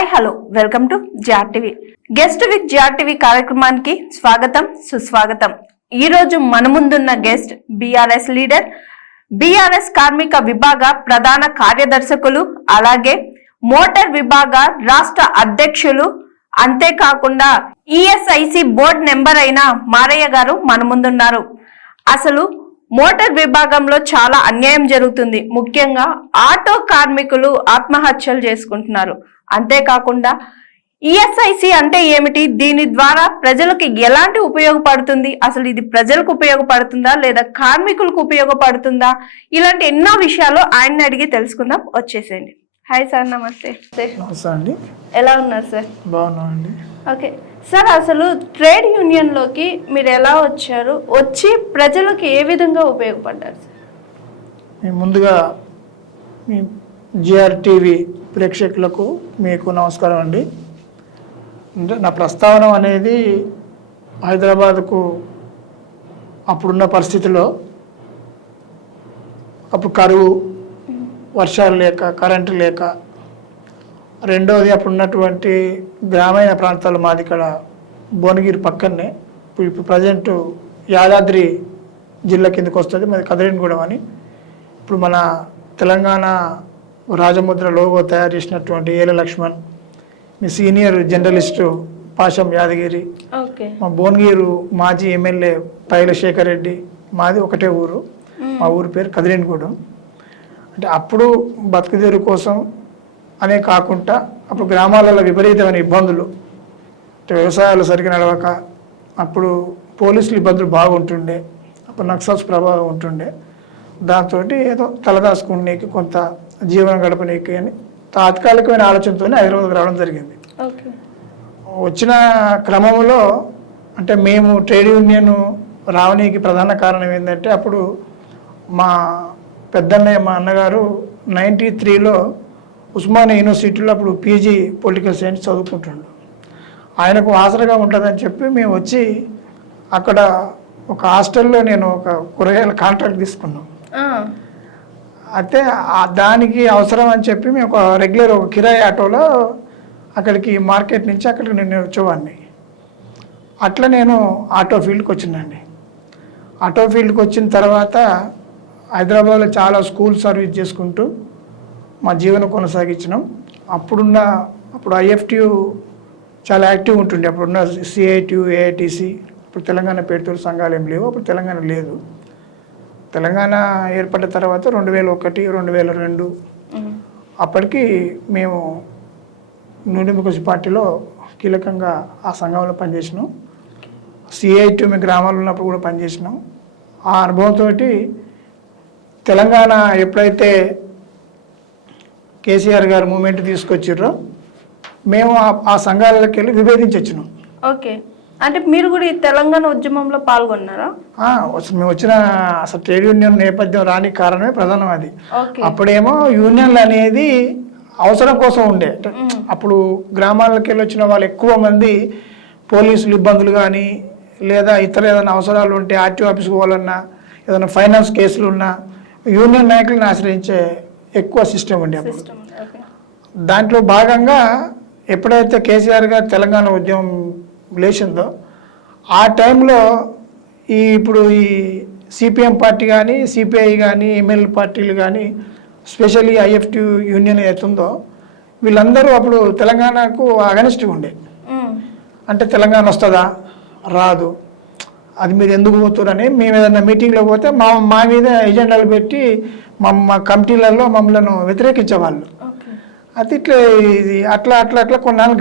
Hi hello welcome to GRTV. Guest with GRTV కార్యక్రమానికి స్వాగతం సుస్వాగతం. ఈ రోజు మన ముందున్న గెస్ట్ బీఆర్ఎస్ లీడర్, బీఆర్ఎస్ కార్మిక విభాగ ప్రధాన కార్యదర్శకులు, అలాగే మోటార్ విభాగ రాష్ట్ర అధ్యక్షులు, అంతేకాకుండా ఈఎస్ఐసి బోర్డు నెంబర్ అయిన మారయ్య గారు మన ముందున్నారు. అసలు మోటార్ విభాగంలో చాలా అన్యాయం జరుగుతుంది. ముఖ్యంగా ఆటో కార్మికులు ఆత్మహత్యలు చేసుకుంటున్నారు. అంతేకాకుండా ఈఎస్ఐసి అంటే ఏమిటి, దీని ద్వారా ప్రజలకు ఎలాంటి ఉపయోగపడుతుంది, అసలు ఇది ప్రజలకు ఉపయోగపడుతుందా లేదా కార్మికులకు ఉపయోగపడుతుందా, ఇలాంటి ఎన్నో విషయాలు ఆయన్ని అడిగి తెలుసుకుందాం. వచ్చేసేయండి. హాయ్ సార్, నమస్తే. అండి, ఎలా ఉన్నారు సార్? బాగున్నామండి. ఓకే సార్, అసలు ట్రేడ్ యూనియన్లోకి మీరు ఎలా వచ్చారు, వచ్చి ప్రజలకు ఏ విధంగా ఉపయోగపడ్డారు సార్? మేము ముందుగా మీ జిఆర్టీవీ ప్రేక్షకులకు మీకు నమస్కారం అండి. అంటే నా ప్రస్తావన అనేది హైదరాబాద్కు అప్పుడున్న పరిస్థితిలో, అప్పుడు కరువు, వర్షాలు లేక, కరెంటు లేక, రెండోది అప్పుడు ఉన్నటువంటి గ్రామీణ ప్రాంతాలు, మాది ఇక్కడ భువనగిరి పక్కనే, ఇప్పుడు ప్రజెంట్ యాదాద్రి జిల్లా కిందకు వస్తుంది, మాది కదిరిగూడెం అని. ఇప్పుడు మన తెలంగాణ రాజముద్ర లోగో తయారు చేసినటువంటి ఏల లక్ష్మణ్, మీ సీనియర్ జర్నలిస్టు పాషం యాదగిరి, మా భువనగిరి మాజీ ఎమ్మెల్యే పైల శేఖర్ రెడ్డి, మాది ఒకటే ఊరు, మా ఊరి పేరు కదిరిగూడెం. అంటే అప్పుడు బతుకుదేరు కోసం అనే కాకుండా అప్పుడు గ్రామాలలో విపరీతమైన ఇబ్బందులు, అంటే వ్యవసాయాలు సరిగ్గా నడవక, అప్పుడు పోలీసులు ఇబ్బందులు బాగుంటుండే, అప్పుడు నక్సల్స్ ప్రభావం ఉంటుండే. దాంతో ఏదో తలదాచుకునేకి, కొంత జీవనం గడపనీకి అని తాత్కాలికమైన ఆలోచనతోనే హైదరాబాద్ రావడం జరిగింది. వచ్చిన క్రమంలో అంటే మేము ట్రేడ్ యూనియన్ రావడానికి ప్రధాన కారణం ఏంటంటే, అప్పుడు మా పెద్దన్నయ్య, మా అన్నగారు 93లో ఉస్మానియా యూనివర్సిటీలో అప్పుడు పీజీ పొలిటికల్ సైన్స్ చదువుకుంటుండు. ఆయనకు ఆసరగా ఉంటుందని చెప్పి మేము వచ్చి అక్కడ ఒక హాస్టల్లో నేను ఒక కూరగాయల కాంట్రాక్ట్ తీసుకున్నాం. అయితే దానికి అవసరం అని చెప్పి మేము ఒక రెగ్యులర్ ఒక కిరాయి ఆటోలో అక్కడికి మార్కెట్ నుంచి అక్కడికి నేను వచ్చేవాడిని. అట్లా నేను ఆటో ఫీల్డ్కి వచ్చిందండి. ఆటో ఫీల్డ్కి వచ్చిన తర్వాత హైదరాబాద్లో చాలా స్కూల్ సర్వీస్ చేసుకుంటూ మా జీవనం కొనసాగించినాం. అప్పుడు ఐఎఫ్టియు చాలా యాక్టివ్ ఉంటుండే. అప్పుడున్న సిఐటియు, ఏఐటిసి, ఇప్పుడు తెలంగాణ పేరుతో సంఘాలు ఏం లేవు, అప్పుడు తెలంగాణ లేదు. తెలంగాణ ఏర్పడిన తర్వాత 2001, 2002 అప్పటికి మేము న్యూ డెమోక్రసీ పార్టీలో కీలకంగా ఆ సంఘంలో పనిచేసినాం. సిఐటియు మీ గ్రామాల్లో ఉన్నప్పుడు కూడా పనిచేసినాం. ఆ అనుభవంతో తెలంగాణ ఎప్పుడైతే కేసీఆర్ గారు మూమెంట్ తీసుకొచ్చిర్రో మేము ఆ సంఘాలకి వెళ్ళి విభేదించి వచ్చినాం. ఓకే, అంటే మీరు కూడా ఈ తెలంగాణ ఉద్యమంలో పాల్గొన్నారా? మేము వచ్చిన అసలు ట్రేడ్ యూనియన్ నేపథ్యం రానికి కారణమే ప్రధానం అది. అప్పుడేమో యూనియన్లు అనేది అవసరం కోసం ఉండే. అప్పుడు గ్రామాలకు వెళ్ళి వచ్చిన వాళ్ళు ఎక్కువ మంది పోలీసులు ఇబ్బందులు కానీ, లేదా ఇతర ఏదైనా అవసరాలు ఉంటే ఆర్టీఓ ఆఫీస్కి పోవాలన్నా, ఏదైనా ఫైనాన్స్ కేసులు ఉన్నా యూనియన్ నాయకులను ఆశ్రయించే ఎక్కువ సిస్టమ్ ఉండే. దాంట్లో భాగంగా ఎప్పుడైతే కేసీఆర్ గారు తెలంగాణ ఉద్యమం లేచిందో ఆ టైంలో ఇప్పుడు ఈ సిపిఎం పార్టీ కానీ, సిపిఐ కానీ, ఎంఎల్ పార్టీలు కానీ, స్పెషల్లీ ఐఎఫ్టి యూనియన్ అవుతుందో వీళ్ళందరూ అప్పుడు తెలంగాణకు అగనిస్ట్గా ఉండే. అంటే తెలంగాణ వస్తుందా, రాదు, అది మీరు ఎందుకు పోతారని మేము ఏదైనా మీటింగ్లో పోతే మా మీద ఎజెండాలు పెట్టి మా కమిటీలలో మమ్మల్ని వ్యతిరేకించేవాళ్ళు. అది అట్లా కొన్నాళ్ళు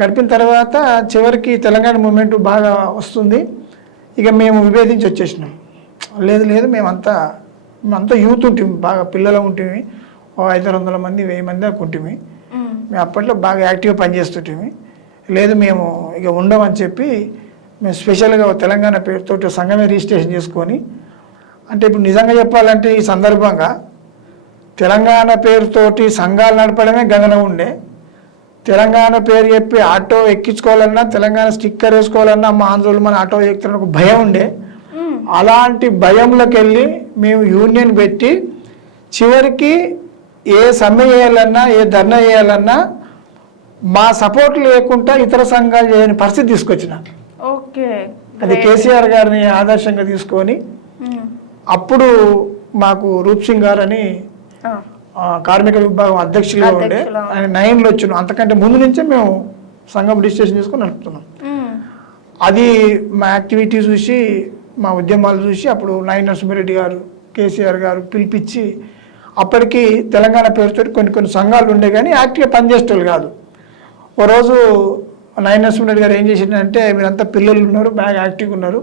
గడిపిన తర్వాత చివరికి తెలంగాణ మూమెంట్ బాగా వస్తుంది. ఇక మేము విభేదించి వచ్చేసినాం. లేదు మేమంతా యూత్ ఉంటుంది, బాగా పిల్లలు ఉంటుంది, 500 మంది 1000 మంది దాకా ఉంటుంది. మేము అప్పట్లో బాగా యాక్టివ్గా పనిచేస్తుంటే లేదు మేము ఇక ఉండమని చెప్పి మేము స్పెషల్గా తెలంగాణ పేరుతో సంఘమే రిజిస్ట్రేషన్ చేసుకొని, అంటే ఇప్పుడు నిజంగా చెప్పాలంటే ఈ సందర్భంగా తెలంగాణ పేరుతోటి సంఘాలు నడపడమే గగనం ఉండే. తెలంగాణ పేరు చెప్పి ఆటో ఎక్కించుకోవాలన్నా, తెలంగాణ స్టిక్కర్ వేసుకోవాలన్నా మా ఆంధ్రోళ్ళు మన ఆటో ఎక్కుతున్న ఒక భయం ఉండే. అలాంటి భయంలోకి వెళ్ళి మేము యూనియన్ పెట్టి చివరికి ఏ సమ్మె చేయాలన్నా, ఏ ధర్నా చేయాలన్నా మా సపోర్ట్ లేకుండా ఇతర సంఘాలు చేయని పరిస్థితి తీసుకొచ్చిన. ఓకే, అది కేసీఆర్ గారిని ఆదర్శంగా తీసుకొని అప్పుడు మాకు రూప్ సింగ్ గారు అని కార్మిక విభాగం అధ్యక్షులుగా ఉండే ఆయన 9లో వచ్చినాం. అంతకంటే ముందు నుంచే మేము సంఘం రిజిస్ట్రేషన్ చేసుకొని నడుపుతున్నాం. అది మా యాక్టివిటీ చూసి మా ఉద్యమాలు చూసి అప్పుడు నాయన నరసింహారెడ్డి గారు కేసీఆర్ గారు పిలిపించి, అప్పటికి తెలంగాణ పేరుతో కొన్ని సంఘాలు ఉండే కానీ యాక్టివ్గా పనిచేసేవాళ్ళు కాదు. ఓ రోజు నాయన నరసింహారెడ్డి గారు ఏం చేసిందంటే, మీరంతా పిల్లలు ఉన్నారు, బాగా యాక్టివ్గా ఉన్నారు,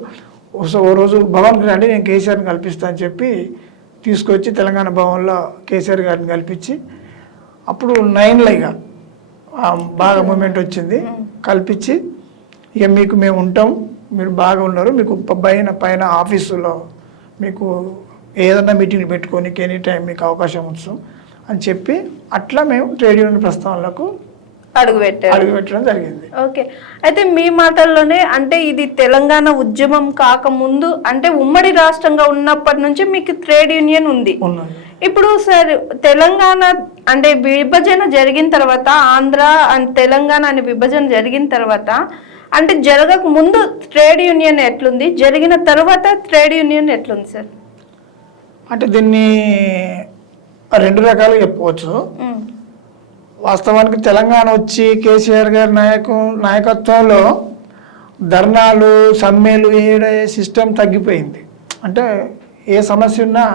ఓ రోజు భవన్కి రండి, నేను కేసీఆర్ని కల్పిస్తా అని చెప్పి తీసుకొచ్చి తెలంగాణ భవన్లో కేసీఆర్ గారిని కల్పించి అప్పుడు 9లో ఇక బాగా మూమెంట్ వచ్చింది. కల్పించి ఇక మీకు మేము ఉంటాం, మీరు బాగా ఉన్నారు, మీకు పైన ఆఫీసులో మీకు ఏదన్నా మీటింగ్లు పెట్టుకొని ఎనీ టైం మీకు అవకాశం ఉంచుతాం అని చెప్పి అట్లా మేము ట్రేడ్ యూనియన్ ప్రస్తావనలకు అడుగు పెట్టడం జరిగింది. ఓకే, అయితే మీ మాటల్లోనే అంటే ఇది తెలంగాణ ఉద్యమం కాకముందు అంటే ఉమ్మడి రాష్ట్రంగా ఉన్నప్పటి నుంచి మీకు ట్రేడ్ యూనియన్ ఉంది. ఇప్పుడు సార్ తెలంగాణ అంటే విభజన జరిగిన తర్వాత, ఆంధ్ర అండ్ తెలంగాణ అనే విభజన జరిగిన తర్వాత అంటే జరగక ముందు ట్రేడ్ యూనియన్ ఎట్లుంది, జరిగిన తర్వాత ట్రేడ్ యూనియన్ ఎట్లుంది సార్? అంటే దీన్ని 2 రకాలుగా చెప్పవచ్చు. వాస్తవానికి తెలంగాణ వచ్చి కేసీఆర్ గారి నాయకత్వంలో ధర్నాలు సమ్మెలు వేయడే సిస్టమ్ తగ్గిపోయింది. అంటే ఏ సమస్య ఉన్నా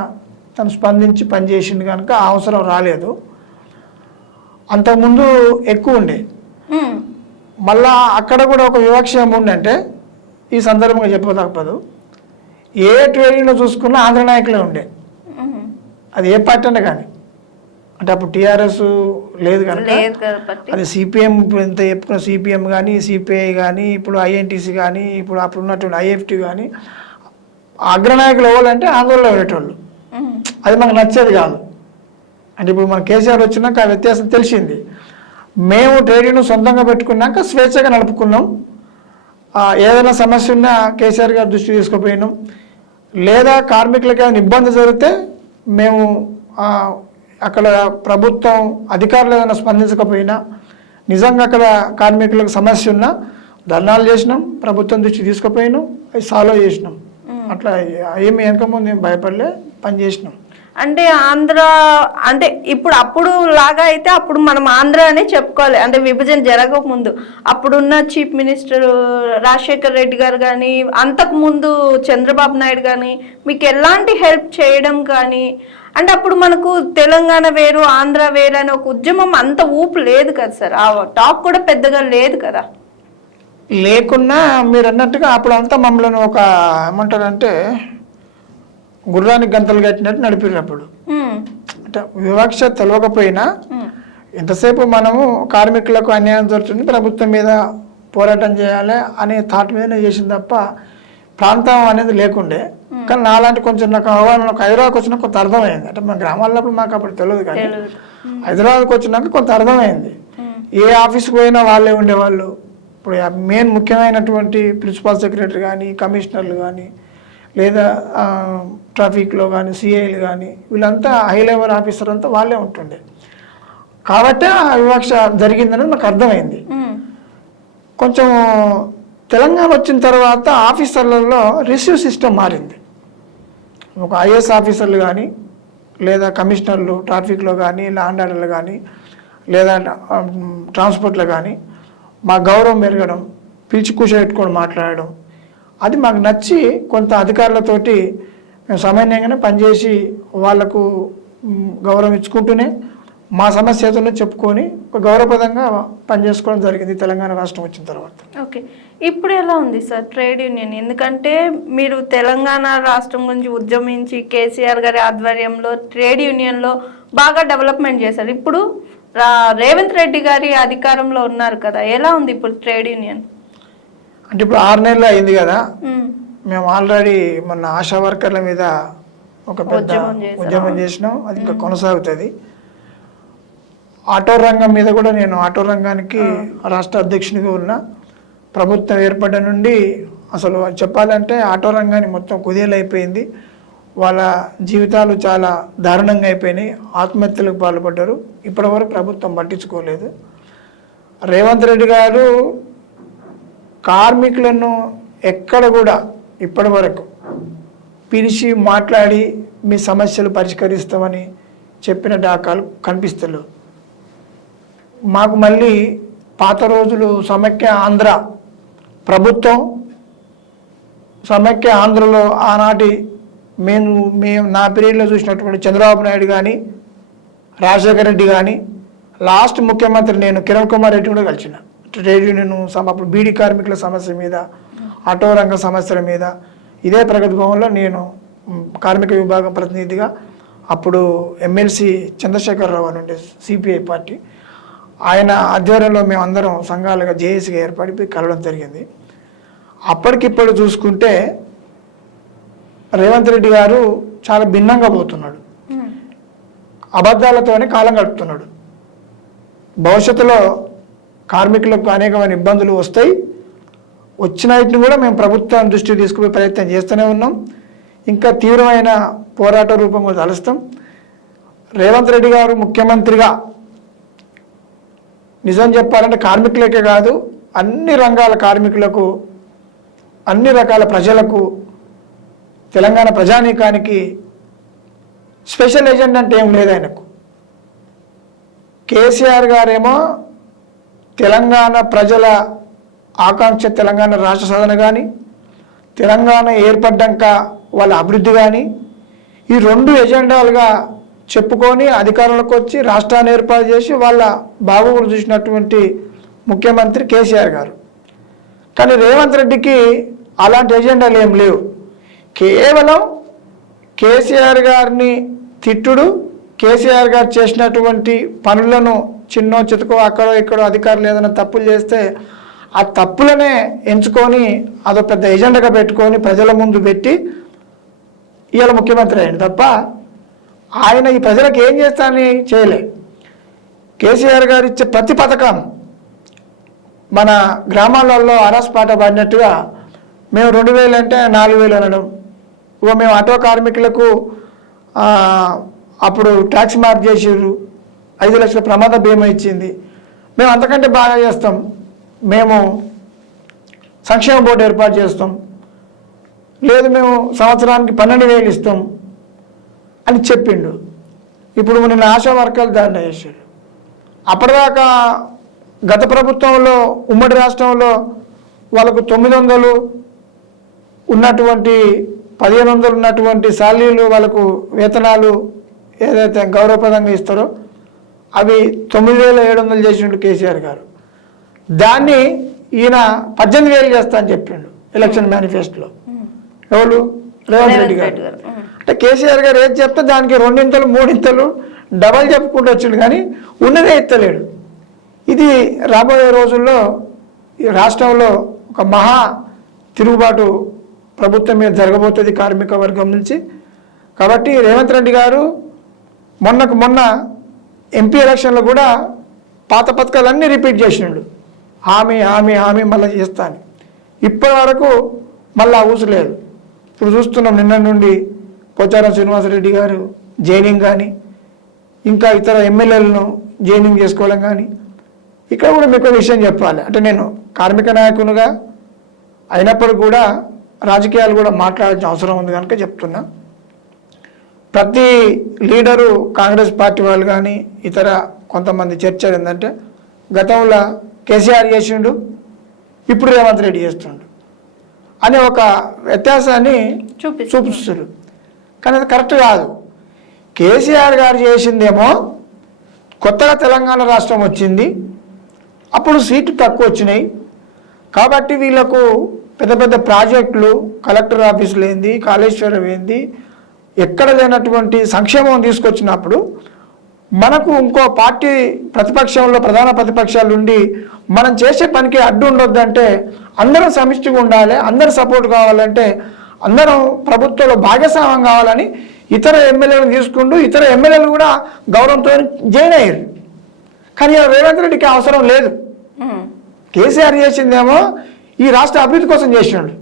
తను స్పందించి పనిచేసింది కనుక అవసరం రాలేదు. అంతకుముందు ఎక్కువ ఉండే. మళ్ళా అక్కడ కూడా ఒక వివక్ష ఏముండంటే, ఈ సందర్భంగా చెప్పదప్పదు, ఏ ట్రేడింగ్లో చూసుకున్నా ఆంధ్ర నాయకులే ఉండే, అది ఏ పార్టీ అనే కానీ. అంటే అప్పుడు టీఆర్ఎస్ లేదు కనుక అది సిపిఎం, ఇప్పుడు ఎంత చెప్పుకున్న సిపిఎం కానీ సిపిఐ కానీ ఇప్పుడు ఐఎన్టీసీ కానీ ఇప్పుడు అప్పుడు ఉన్నటువంటి ఐఎఫ్టీ కానీ అగ్రనాయకులు ఎవరంటే ఆందోళనలో ఉండేటోళ్ళు. అది మాకు నచ్చేది కాదు. అంటే ఇప్పుడు మన కేసీఆర్ వచ్చినాక ఆ వ్యత్యాసం తెలిసింది. మేము ట్రేడింగ్ను సొంతంగా పెట్టుకున్నాక స్వేచ్ఛగా నడుపుకున్నాం. ఏదైనా సమస్య ఉన్నా కేసీఆర్ గారి దృష్టి తీసుకుపోయినాం. లేదా కార్మికులకి ఏమైనా ఇబ్బంది జరిగితే మేము అక్కడ ప్రభుత్వం అధికారులు ఏదైనా స్పందించకపోయినా నిజంగా అక్కడ కార్మికులకు సమస్య ఉన్నా ధర్నాలు చేసినాం, ప్రభుత్వం దృష్టి తీసుకుపోయినాం, అవి సాల్వ్ చేసినాం. అట్లా ఏమి వెనక ముందు ఏం భయపడలే, పని చేసినాం. అంటే ఆంధ్ర అంటే ఇప్పుడు అప్పుడు లాగా అయితే అప్పుడు మనం ఆంధ్ర అనే చెప్పుకోవాలి. అంటే విభజన జరగక ముందు అప్పుడున్న చీఫ్ మినిస్టర్ రాజశేఖర్ రెడ్డి గారు కానీ అంతకుముందు చంద్రబాబు నాయుడు కానీ మీకు ఎలాంటి హెల్ప్ చేయడం కానీ, అంటే అప్పుడు మనకు తెలంగాణ వేరు ఆంధ్ర వేరు అనే ఒక ఉద్యమం అంత ఊపు లేదు కదా సార్, ఆ టాక్ కూడా పెద్దగా లేదు కదా. లేకున్నా మీరు అన్నట్టుగా అప్పుడు అంతా మమ్మల్ని ఒక ఏమంటారంటే గుర్రానికి గంతలు కట్టినట్టు నడిపారు. అప్పుడు అంటే వివక్ష తెలియకపోయినా ఎంతసేపు మనము కార్మికులకు అన్యాయం జరుగుతుంది, ప్రభుత్వం మీద పోరాటం చేయాలి అనే థాట్ మీదనే చేసింది తప్ప ప్రాంతం అనేది లేకుండే. కానీ నాలాంటి కొంచెం నాకు అవగాహన హైదరాబాద్కి వచ్చినాక కొంత అర్థమైంది. అంటే మన గ్రామాల్లో మాకు అప్పుడు తెలియదు, కానీ హైదరాబాద్కి వచ్చినాక కొంత అర్థమైంది. ఏ ఆఫీస్కి పోయినా వాళ్ళే ఉండేవాళ్ళు. ఇప్పుడు మెయిన్ ముఖ్యమైనటువంటి ప్రిన్సిపల్ సెక్రటరీ కానీ కమిషనర్లు కానీ లేదా ట్రాఫిక్లో కానీ సిఐలు కానీ వీళ్ళంతా హై లెవెల్ ఆఫీసర్ అంతా వాళ్ళే ఉంటుండే. కాబట్టి ఆ వివక్ష జరిగిందనేది నాకు అర్థమైంది. కొంచెం తెలంగాణ వచ్చిన తర్వాత ఆఫీసర్లలో రిసీవ్ సిస్టమ్ మారింది. ఒక ఐఏఎస్ ఆఫీసర్లు కానీ లేదా కమిషనర్లు ట్రాఫిక్లో కానీ ల్యాండ్ ఆర్డర్లు కానీ లేదా ట్రాన్స్పోర్ట్లో కానీ మా గౌరవం పెరగడం, పిలిచి కూర్చోబెట్టుకొని మాట్లాడడం, అది మాకు నచ్చి కొంత అధికారులతోటి మేము సమన్వయంగానే పనిచేసి వాళ్లకు గౌరవం ఇచ్చుకుంటూనే మా సమస్యతోనే చెప్పుకొని ఒక గౌరవప్రదంగా పనిచేసుకోవడం జరిగింది తెలంగాణ రాష్ట్రం వచ్చిన తర్వాత. ఓకే, ఇప్పుడు ఎలా ఉంది సార్ ట్రేడ్ యూనియన్? ఎందుకంటే మీరు తెలంగాణ రాష్ట్రం గురించి ఉద్యమించి కేసీఆర్ గారి ఆధ్వర్యంలో ట్రేడ్ యూనియన్లో బాగా డెవలప్మెంట్ చేశారు. ఇప్పుడు రేవంత్ రెడ్డి గారి అధికారంలో ఉన్నారు కదా, ఎలా ఉంది ఇప్పుడు ట్రేడ్ యూనియన్? అంటే ఇప్పుడు 6 నెలలు అయింది కదా, మేము ఆల్రెడీ మొన్న ఆశా వర్కర్ల మీద ఒక పెద్ద ఉద్యమం చేసినాం, అది ఇంకా కొనసాగుతుంది. ఆటో రంగం మీద కూడా నేను ఆటో రంగానికి రాష్ట్ర అధ్యక్షునిగా ఉన్నా. ప్రభుత్వం ఏర్పడ్డ నుండి అసలు చెప్పాలంటే ఆటో రంగాన్ని మొత్తం కుదేలైపోయింది. వాళ్ళ జీవితాలు చాలా దారుణంగా అయిపోయినాయి, ఆత్మహత్యలకు పాల్పడ్డారు. ఇప్పటివరకు ప్రభుత్వం పట్టించుకోలేదు. రేవంత్ రెడ్డి గారు కార్మికులను ఎక్కడ కూడా ఇప్పటి వరకు పిలిచి మాట్లాడి మీ సమస్యలు పరిష్కరిస్తామని చెప్పిన దాఖలు కనిపిస్తలేవు. మాకు మళ్ళీ పాత రోజులు సమైక్య ఆంధ్ర ప్రభుత్వం, సమైక్య ఆంధ్రలో ఆనాటి మేము నా పీరియడ్లో చూసినటువంటి చంద్రబాబు నాయుడు కానీ, రాజశేఖర రెడ్డి కానీ, లాస్ట్ ముఖ్యమంత్రి నేను కిరణ్ కుమార్ రెడ్డి కూడా కలిసిన ట్రేడ్ యూనియన్ అప్పుడు బీడీ కార్మికుల సమస్య మీద, ఆటో రంగ సమస్యల మీద ఇదే ప్రగతి భవన్లో నేను కార్మిక విభాగం ప్రతినిధిగా అప్పుడు ఎమ్మెల్సీ చంద్రశేఖరరావు అని ఉండే సిపిఐ పార్టీ, ఆయన ఆధ్వర్యంలో మేమందరం సంఘాలుగా జేఏసీగా ఏర్పడి కలవడం జరిగింది. అప్పటికిప్పుడు చూసుకుంటే రేవంత్ రెడ్డి గారు చాలా భిన్నంగా పోతున్నాడు. అబద్ధాలతోనే కాలం గడుపుతున్నాడు. భవిష్యత్తులో కార్మికులకు అనేకమైన ఇబ్బందులు వస్తాయి. వచ్చినటిని కూడా మేము ప్రభుత్వం దృష్టికి తీసుకునే ప్రయత్నం చేస్తూనే ఉన్నాం. ఇంకా తీవ్రమైన పోరాట రూపంగా తలుస్తాం. రేవంత్ రెడ్డి గారు ముఖ్యమంత్రిగా నిజం చెప్పాలంటే కార్మికులకే కాదు, అన్ని రంగాల కార్మికులకు, అన్ని రకాల ప్రజలకు, తెలంగాణ ప్రజానీకానికి స్పెషల్ ఏజెండా అంటే ఏం లేదు ఆయనకు. కేసీఆర్ గారేమో తెలంగాణ ప్రజల ఆకాంక్ష, తెలంగాణ రాష్ట్ర సాధన కానీ, తెలంగాణ ఏర్పడ్డాక వాళ్ళ అభివృద్ధి కానీ, ఈ రెండు ఎజెండాలుగా చెప్పుకొని అధికారంలోకి వచ్చి రాష్ట్రాన్ని ఏర్పాటు చేసి వాళ్ళ బాగోగులు చూసినటువంటి ముఖ్యమంత్రి కేసీఆర్ గారు. కానీ రేవంత్ రెడ్డికి అలాంటి ఎజెండాలు ఏం లేవు. కేవలం కేసీఆర్ గారిని తిట్టుడు, కేసీఆర్ గారు చేసినటువంటి పనులను చిన్నో చితకో అక్కడో ఇక్కడో అధికారులు ఏదైనా తప్పులు చేస్తే ఆ తప్పులనే ఎంచుకొని అదో పెద్ద ఎజెండాగా పెట్టుకొని ప్రజల ముందు పెట్టి ఇవాళ ముఖ్యమంత్రి అయ్యింది తప్ప ఆయన ఈ ప్రజలకు ఏం చేస్తానని చేయలే. కేసీఆర్ గారు ఇచ్చే ప్రతి పథకం మన గ్రామాలలో అరాస్ పాట పాడినట్టుగా మేము 2000 అంటే 4000 అనడం, మేము ఆటో కార్మికులకు అప్పుడు ట్యాక్స్ మార్క్ చేసిర్రు, 5 లక్షల ప్రమాద బీమా ఇచ్చింది, మేము అంతకంటే బాగా చేస్తాం, మేము సంక్షేమ బోర్డు ఏర్పాటు చేస్తాం, లేదు మేము సంవత్సరానికి 12,000 ఇస్తాం అని చెప్పిండు. ఇప్పుడు నిన్న ఆశా వర్కర్లు ధర్నా చేశాడు. అప్పటిదాకా గత ప్రభుత్వంలో ఉమ్మడి రాష్ట్రంలో వాళ్ళకు 900 ఉన్నటువంటి 1500 ఉన్నటువంటి శాలరీలు, వాళ్ళకు వేతనాలు ఏదైతే గౌరవప్రదంగా ఇస్తారో అవి 9,700 చేసిండు కేసీఆర్ గారు. దాన్ని ఈయన 18,000 చేస్తా అని చెప్పిండు ఎలక్షన్ మేనిఫెస్టోలో. ఎవరు? రేవంత్ రెడ్డి గారు. అంటే కేసీఆర్ గారు ఏది చెప్తే దానికి 2 3 డబల్ చెప్పుకుంటూ వచ్చిండు, కానీ ఉన్నదే ఎత్తలేడు. ఇది రాబోయే రోజుల్లో ఈ రాష్ట్రంలో ఒక మహా తిరుగుబాటు ప్రభుత్వం మీద జరగబోతుంది కార్మిక వర్గం నుంచి. కాబట్టి రేవంత్ రెడ్డి గారు మొన్న ఎంపీ ఎలక్షన్లో కూడా పాత పథకాలన్నీ రిపీట్ చేసినాడు. హామీ మళ్ళీ చేస్తాను. ఇప్పటి వరకు మళ్ళీ ఊసలేదు. ఇప్పుడు చూస్తున్నాం నిన్న నుండి పోచారం శ్రీనివాసరెడ్డి గారు జైనింగ్ కానీ, ఇంకా ఇతర ఎమ్మెల్యేలను జైనింగ్ చేసుకోవడం కానీ. ఇక్కడ కూడా మీకు విషయం చెప్పాలి, అంటే నేను కార్మిక నాయకునిగా అయినప్పుడు కూడా రాజకీయాలు కూడా మాట్లాడాల్సిన అవసరం ఉంది కనుక చెప్తున్నా. ప్రతి లీడరు కాంగ్రెస్ పార్టీ వాళ్ళు కానీ ఇతర కొంతమంది చర్చ ఏంటంటే గతంలో కేసీఆర్ చేసిండు, ఇప్పుడు రేవంత్ రెడ్డి చేస్తుండు అనే ఒక వ్యత్యాసాన్ని చూపిస్తారు. కానీ అది కరెక్ట్ కాదు. కేసీఆర్ గారు చేసిందేమో కొత్తగా తెలంగాణ రాష్ట్రం వచ్చింది, అప్పుడు సీట్లు తక్కువ వచ్చినాయి కాబట్టి వీళ్ళకు పెద్ద పెద్ద ప్రాజెక్టులు, కలెక్టర్ ఆఫీసులు ఏంది, కాళేశ్వరం ఏంది, ఎక్కడ లేనటువంటి సంక్షేమం తీసుకొచ్చినప్పుడు మనకు ఇంకో పార్టీ ప్రతిపక్షంలో ప్రధాన ప్రతిపక్షాలు ఉండి మనం చేసే పనికి అడ్డు ఉండొద్దంటే, అందరం సమిష్టిగా ఉండాలి, అందరు సపోర్ట్ కావాలంటే, అందరం ప్రభుత్వంలో భాగస్వామ్యం కావాలని ఇతర ఎమ్మెల్యేలను తీసుకుంటూ ఇతర ఎమ్మెల్యేలు కూడా గౌరవంతో జాయిన్ అయ్యారు. కానీ రేవంత్ రెడ్డికి అవసరం లేదు. కేసీఆర్ చేసిందేమో ఈ రాష్ట్ర అభివృద్ధి కోసం చేసినాడు.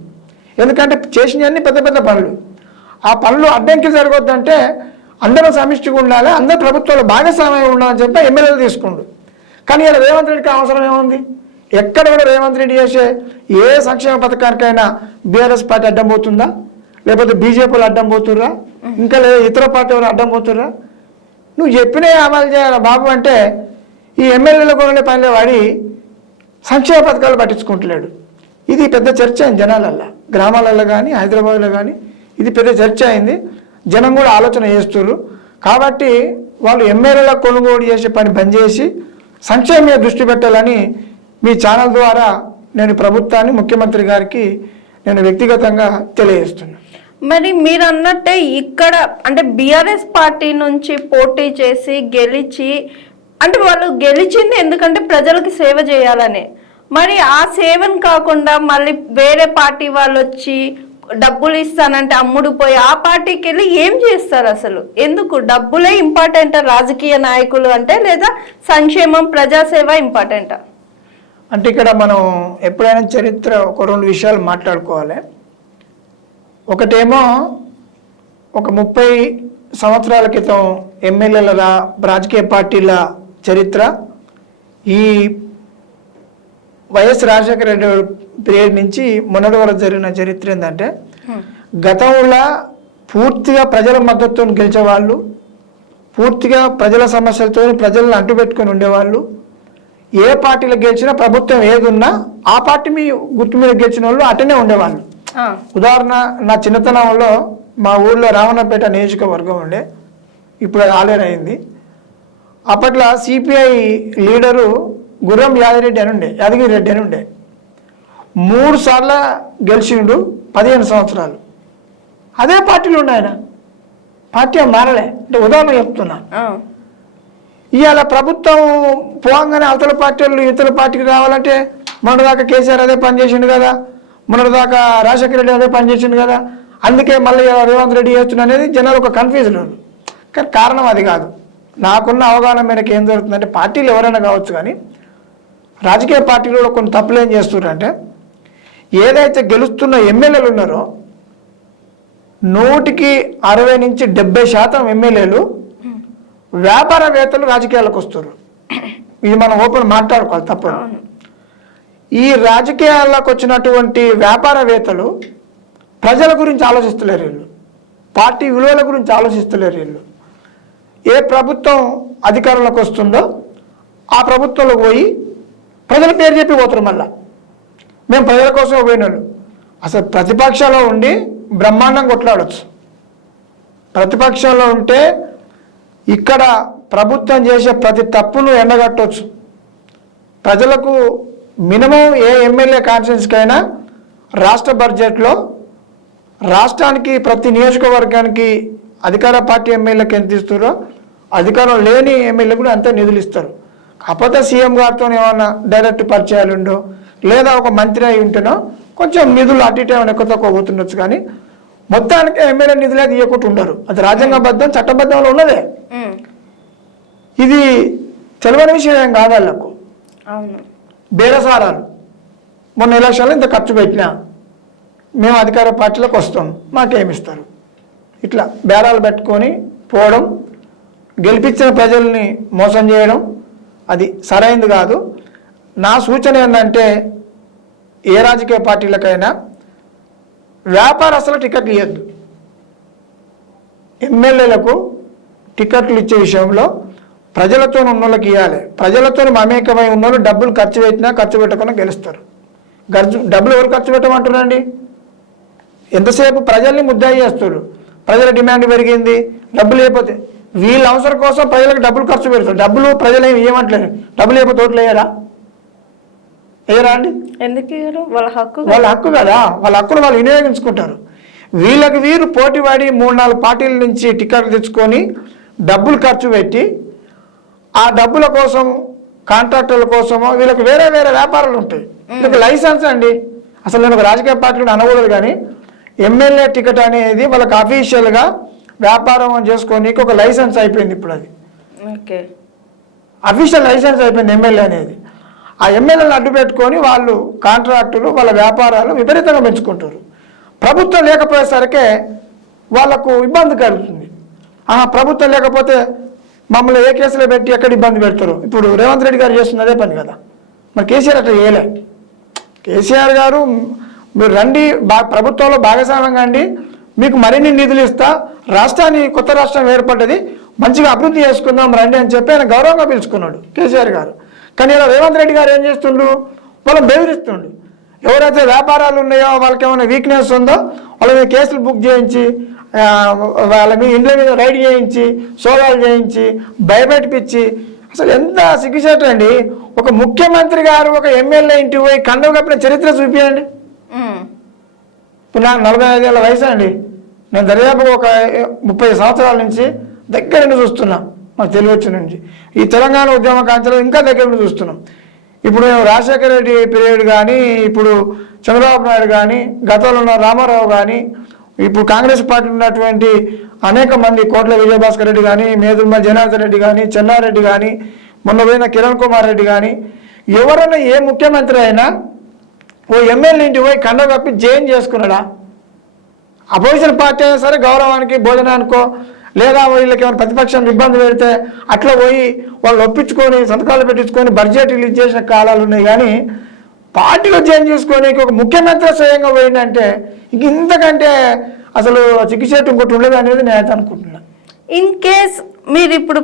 ఎందుకంటే చేసినవన్నీ పెద్ద పెద్ద పనులు. ఆ పనులు అడ్డంకి జరగొద్దంటే అందరూ సమిష్టిగా ఉండాలి, అందరు ప్రభుత్వాలు భాగస్వామ్యం ఉండాలని చెప్పి ఎమ్మెల్యేలు తీసుకుండు. కానీ ఇలా రేవంత్ రెడ్డికి అవసరం ఏముంది? ఎక్కడ కూడా రేవంత్ రెడ్డి చేసే ఏ సంక్షేమ పథకానికైనా బీఆర్ఎస్ పార్టీ అడ్డం పోతుందా, లేకపోతే బీజేపీలు అడ్డం పోతుర్రా, ఇంకా లేదా ఇతర పార్టీ వాళ్ళు అడ్డం పోతుర్రా? నువ్వు చెప్పినే అమలు చేయాలి బాబు అంటే ఈ ఎమ్మెల్యేల కూడా పనిలో వాడి సంక్షేమ పథకాలు పట్టించుకుంటలేడు. ఇది పెద్ద చర్చ అయింది జనాలల్లో, గ్రామాలలో కానీ హైదరాబాద్లో కానీ ఇది పెద్ద చర్చ అయింది. జనం కూడా ఆలోచన చేస్తున్నారు. కాబట్టి వాళ్ళు ఎమ్మెల్యేల కొనుగోలు చేసే పని బంద్ చేసి సంక్షేమం మీద దృష్టి పెట్టాలని మీ ఛానల్ ద్వారా నేను ప్రభుత్వాన్ని, ముఖ్యమంత్రి గారికి నేను వ్యక్తిగతంగా తెలియజేస్తున్నాను. మరి మీరు అన్నట్టే ఇక్కడ అంటే బీఆర్ఎస్ పార్టీ నుంచి పోటీ చేసి గెలిచి, అంటే వాళ్ళు గెలిచింది ఎందుకంటే ప్రజలకి సేవ చేయాలని, మరి ఆ సేవను కాకుండా మళ్ళీ వేరే పార్టీ వాళ్ళు వచ్చి డబ్బులు ఇస్తానంటే అమ్ముడు పోయి ఆ పార్టీకి వెళ్ళి ఏం చేస్తారు? అసలు ఎందుకు డబ్బులే ఇంపార్టెంటా రాజకీయ నాయకులు అంటే, లేదా సంక్షేమం ప్రజాసేవ ఇంపార్టెంటా? అంటే ఇక్కడ మనం ఎప్పుడైనా చరిత్ర ఒక 2 విషయాలు మాట్లాడుకోవాలి. ఒకటేమో ఒక 30 సంవత్సరాల క్రితం ఎమ్మెల్యేల రాజకీయ పార్టీల చరిత్ర, ఈ వైఎస్ రాజశేఖర రెడ్డి పీరియడ్ నుంచి మొన్నటి వరకు జరిగిన చరిత్ర ఏంటంటే, గతంలో పూర్తిగా ప్రజల మద్దతుతో గెలిచేవాళ్ళు, పూర్తిగా ప్రజల సమస్యలతో ప్రజలను అంటుపెట్టుకొని ఉండేవాళ్ళు. ఏ పార్టీలో గెలిచినా ప్రభుత్వం ఏదున్నా ఆ పార్టీ మీ గుర్తు మీద గెలిచిన వాళ్ళు అటనే ఉండేవాళ్ళు. ఉదాహరణ, నా చిన్నతనంలో మా ఊళ్ళో రావణపేట నియోజకవర్గం ఉండే, ఇప్పుడు అది ఆలేరు అయింది. అప్పట్లో సిపిఐ లీడరు గుర్రం యాదగిరెడ్డి అని ఉండే, యాదగిరెడ్డి అని ఉండే. 3 సార్లు గెలిచిండు, 15 సంవత్సరాలు అదే పార్టీలో ఉండే ఆయన. పార్టీ మారలే. అంటే ఉదాహరణ చెప్తున్నా. ఇవాళ ప్రభుత్వం పోగానే అవతల పార్టీ వాళ్ళు ఇతర పార్టీకి రావాలంటే, మొన్నటిదాకా కేసీఆర్ అదే పనిచేసిండు కదా, మొన్నటిదాకా రాజశేఖర రెడ్డి అదే పనిచేసిండు కదా, అందుకే మళ్ళీ రేవంత్ రెడ్డి చేస్తున్నా అనేది జనాలు ఒక కన్ఫ్యూజన్. కానీ కారణం అది కాదు. నాకున్న అవగాహన మేరకు ఏం జరుగుతుందంటే, పార్టీలు ఎవరైనా కావచ్చు కానీ రాజకీయ పార్టీలు కొన్ని తప్పులు ఏం చేస్తున్నారంటే, ఏదైతే గెలుస్తున్న ఎమ్మెల్యేలు ఉన్నారో 100కి 60 నుంచి 70% ఎమ్మెల్యేలు వ్యాపారవేత్తలు రాజకీయాలకు వస్తారు. ఇది మనం ఓపెన్ మాట్లాడుకోవాలి, తప్పదు. ఈ రాజకీయాలకు వచ్చినటువంటి వ్యాపారవేత్తలు ప్రజల గురించి ఆలోచిస్తలేరు, వీళ్ళు పార్టీ విలువల గురించి ఆలోచిస్తలేరు. వీళ్ళు ఏ ప్రభుత్వం అధికారంలోకి వస్తుందో ఆ ప్రభుత్వంలోకి పోయి ప్రజల పేరు చెప్పి పోతారు. మళ్ళా మేము ప్రజల కోసం పోయినాడు. అసలు ప్రతిపక్షంలో ఉండి బ్రహ్మాండం కొట్లాడచ్చు. ప్రతిపక్షంలో ఉంటే ఇక్కడ ప్రభుత్వం చేసే ప్రతి తప్పును ఎండగట్టవచ్చు. ప్రజలకు మినిమం ఏ ఎమ్మెల్యే కాన్స్టిట్యున్సీకైనా రాష్ట్ర బడ్జెట్లో రాష్ట్రానికి ప్రతి నియోజకవర్గానికి అధికార పార్టీ ఎమ్మెల్యేలకు ఎంత ఇస్తారో అధికారం లేని ఎమ్మెల్యే కూడా అంతే నిధులు ఇస్తారు. కాకపోతే సీఎం గారితో ఏమన్నా డైరెక్ట్ పరిచయాలు ఉండో లేదా ఒక మంత్రి అయి ఉంటేనో కొంచెం నిధులు అటు ఇటు ఏమైనా ఎక్కువ తక్కువ పోతుండొచ్చు. కానీ మొత్తానికి ఎమ్మెల్యే నిధులే తీయకుండా ఉండరు. అది రాజ్యాంగబద్ధం, చట్టబద్ధంలో ఉన్నదే. ఇది తెలియని విషయం ఏం కాదు వాళ్ళకు. బేరసారాలు, మొన్న ఎలక్షన్లో ఇంత ఖర్చు పెట్టినా మేము అధికార పార్టీలోకి వస్తాం, మాకేమిస్తారు, ఇట్లా బేరాలు పెట్టుకొని పోవడం, గెలిపించిన ప్రజల్ని మోసం చేయడం అది సరైనది కాదు. నా సూచన ఏంటంటే, ఏ రాజకీయ పార్టీలకైనా వ్యాపారస్తులు టికెట్లు ఇవ్వద్దు. ఎమ్మెల్యేలకు టికెట్లు ఇచ్చే విషయంలో ప్రజలతో ఉన్నోళ్ళకి ఇవ్వాలి. ప్రజలతో మమేకమై ఉన్నోళ్ళు డబ్బులు ఖర్చు పెట్టినా ఖర్చు పెట్టకుండా గెలుస్తారు. డబ్బులు ఎవరు ఖర్చు పెట్టమంటున్నారండి? ఎంతసేపు ప్రజల్ని ముద్దాయి చేస్తారు. ప్రజల డిమాండ్ పెరిగింది, డబ్బులు లేకపోతే వీళ్ళ అవసరం కోసం ప్రజలకు డబ్బులు ఖర్చు పెడతారు. డబ్బులు ప్రజలు ఏమి ఇవ్వట్లేదు. డబ్బులు లేకపోతే ఓట్లు వేయరా? వేయరా అండి? ఎందుకు వాళ్ళ హక్కు, వాళ్ళ హక్కు కదా. వాళ్ళ హక్కును వాళ్ళు వినియోగించుకుంటారు. వీళ్ళకి వీరు పోటీపడి 3-4 పార్టీల నుంచి టికెట్లు తెచ్చుకొని డబ్బులు ఖర్చు పెట్టి ఆ డబ్బుల కోసం కాంట్రాక్టర్ల కోసమో వీళ్ళకి వేరే వేరే వ్యాపారాలు ఉంటాయి. వీళ్ళకి లైసెన్స్ అండి. అసలు నేను ఒక రాజకీయ పార్టీని అనకూడదు కానీ ఎమ్మెల్యే టికెట్ అనేది వాళ్ళకి అఫీషియల్గా వ్యాపారం చేసుకోనికి ఒక లైసెన్స్ అయిపోయింది. ఇప్పుడు అది అఫీషియల్ లైసెన్స్ అయిపోయింది ఎమ్మెల్యే అనేది. ఆ ఎమ్మెల్యేలను అడ్డు పెట్టుకొని వాళ్ళు కాంట్రాక్టులు వాళ్ళ వ్యాపారాలు విపరీతంగా పెంచుకుంటారు. ప్రభుత్వం లేకపోయేసరికే వాళ్ళకు ఇబ్బంది కలుగుతుంది. ప్రభుత్వం లేకపోతే మమ్మల్ని ఏ కేసులో పెట్టి ఎక్కడ ఇబ్బంది పెడతారు. ఇప్పుడు రేవంత్ రెడ్డి గారు చేస్తున్న అదే పని కదా. మరి కేసీఆర్ అట్లా చేయలే. కేసీఆర్ గారు మీరు రండి, ప్రభుత్వంలో భాగస్వామ్యంగా అండి, మీకు మరిన్ని నిధులు ఇస్తా, రాష్ట్రాన్ని కొత్త రాష్ట్రం ఏర్పడ్డది, మంచిగా అభివృద్ధి చేసుకుందాం రండి అని చెప్పి ఆయన గౌరవంగా పిలుచుకున్నాడు కేసీఆర్ గారు. కానీ ఇలా రేవంత్ రెడ్డి గారు ఏం చేస్తుండ్రు, వాళ్ళని బెదిరిస్తుండు. ఎవరైతే వ్యాపారాలు ఉన్నాయో, వాళ్ళకి ఏమైనా వీక్నెస్ ఉందో వాళ్ళ మీద కేసులు బుక్ చేయించి, వాళ్ళ మీద ఇండ్ల మీద రైడ్ చేయించి, సోదాలు చేయించి, భయపెట్టిపించి, అసలు ఎంత సిగ్గుచేటు అండి. ఒక ముఖ్యమంత్రి గారు ఒక ఎమ్మెల్యే ఇంటికి పోయి కండవ కప్పిన చరిత్ర చూపించండి. ఇప్పుడు నాకు 45 ఏళ్ళ వయసు అండి. నేను దర్యాపు ఒక 30 సంవత్సరాల నుంచి దగ్గర నుండి చూస్తున్నా, మాకు తెలివచ్చిన నుంచి. ఈ తెలంగాణ ఉద్యమ కాంచెలో ఇంకా దగ్గర నుండి చూస్తున్నాం. ఇప్పుడు మేము రాజశేఖర రెడ్డి పీరియడ్ కానీ, ఇప్పుడు చంద్రబాబు నాయుడు కానీ, గతంలో ఉన్న రామారావు కానీ, ఇప్పుడు కాంగ్రెస్ పార్టీ ఉన్నటువంటి అనేక మంది, కోట్ల విజయభాస్కర్ రెడ్డి కానీ, మేదుర్మ జనార్దన్ రెడ్డి కానీ, చెన్నారెడ్డి కానీ, మొన్న పోయిన కిరణ్ కుమార్ రెడ్డి కానీ, ఎవరైనా ఏ ముఖ్యమంత్రి అయినా ఓ ఎమ్మెల్యే ఇంటికి పోయి కండ కప్పి జైన్ చేసుకున్నాడా? అపోజిషన్ పార్టీ అయినా సరే గౌరవానికి, భోజనానికో, లేదా వీళ్ళకి ఏమైనా ప్రతిపక్షం ఇబ్బంది పెడితే అట్లా పోయి వాళ్ళు ఒప్పించుకొని సంతకాలు పెట్టించుకొని బడ్జెట్ రిలీజ్ చేసిన కాలాలు ఉన్నాయి. కానీ పార్టీలో చేంజ్ చేసుకొని ఒక ముఖ్యమంత్రి స్వయంగా పోయిందంటే ఇంతకంటే అసలు చిక్కిచేటు ఇంకోటి ఉండదు అనేది నేను అనుకుంటున్నాను. ఇన్ కేస్ మీరు ఇప్పుడు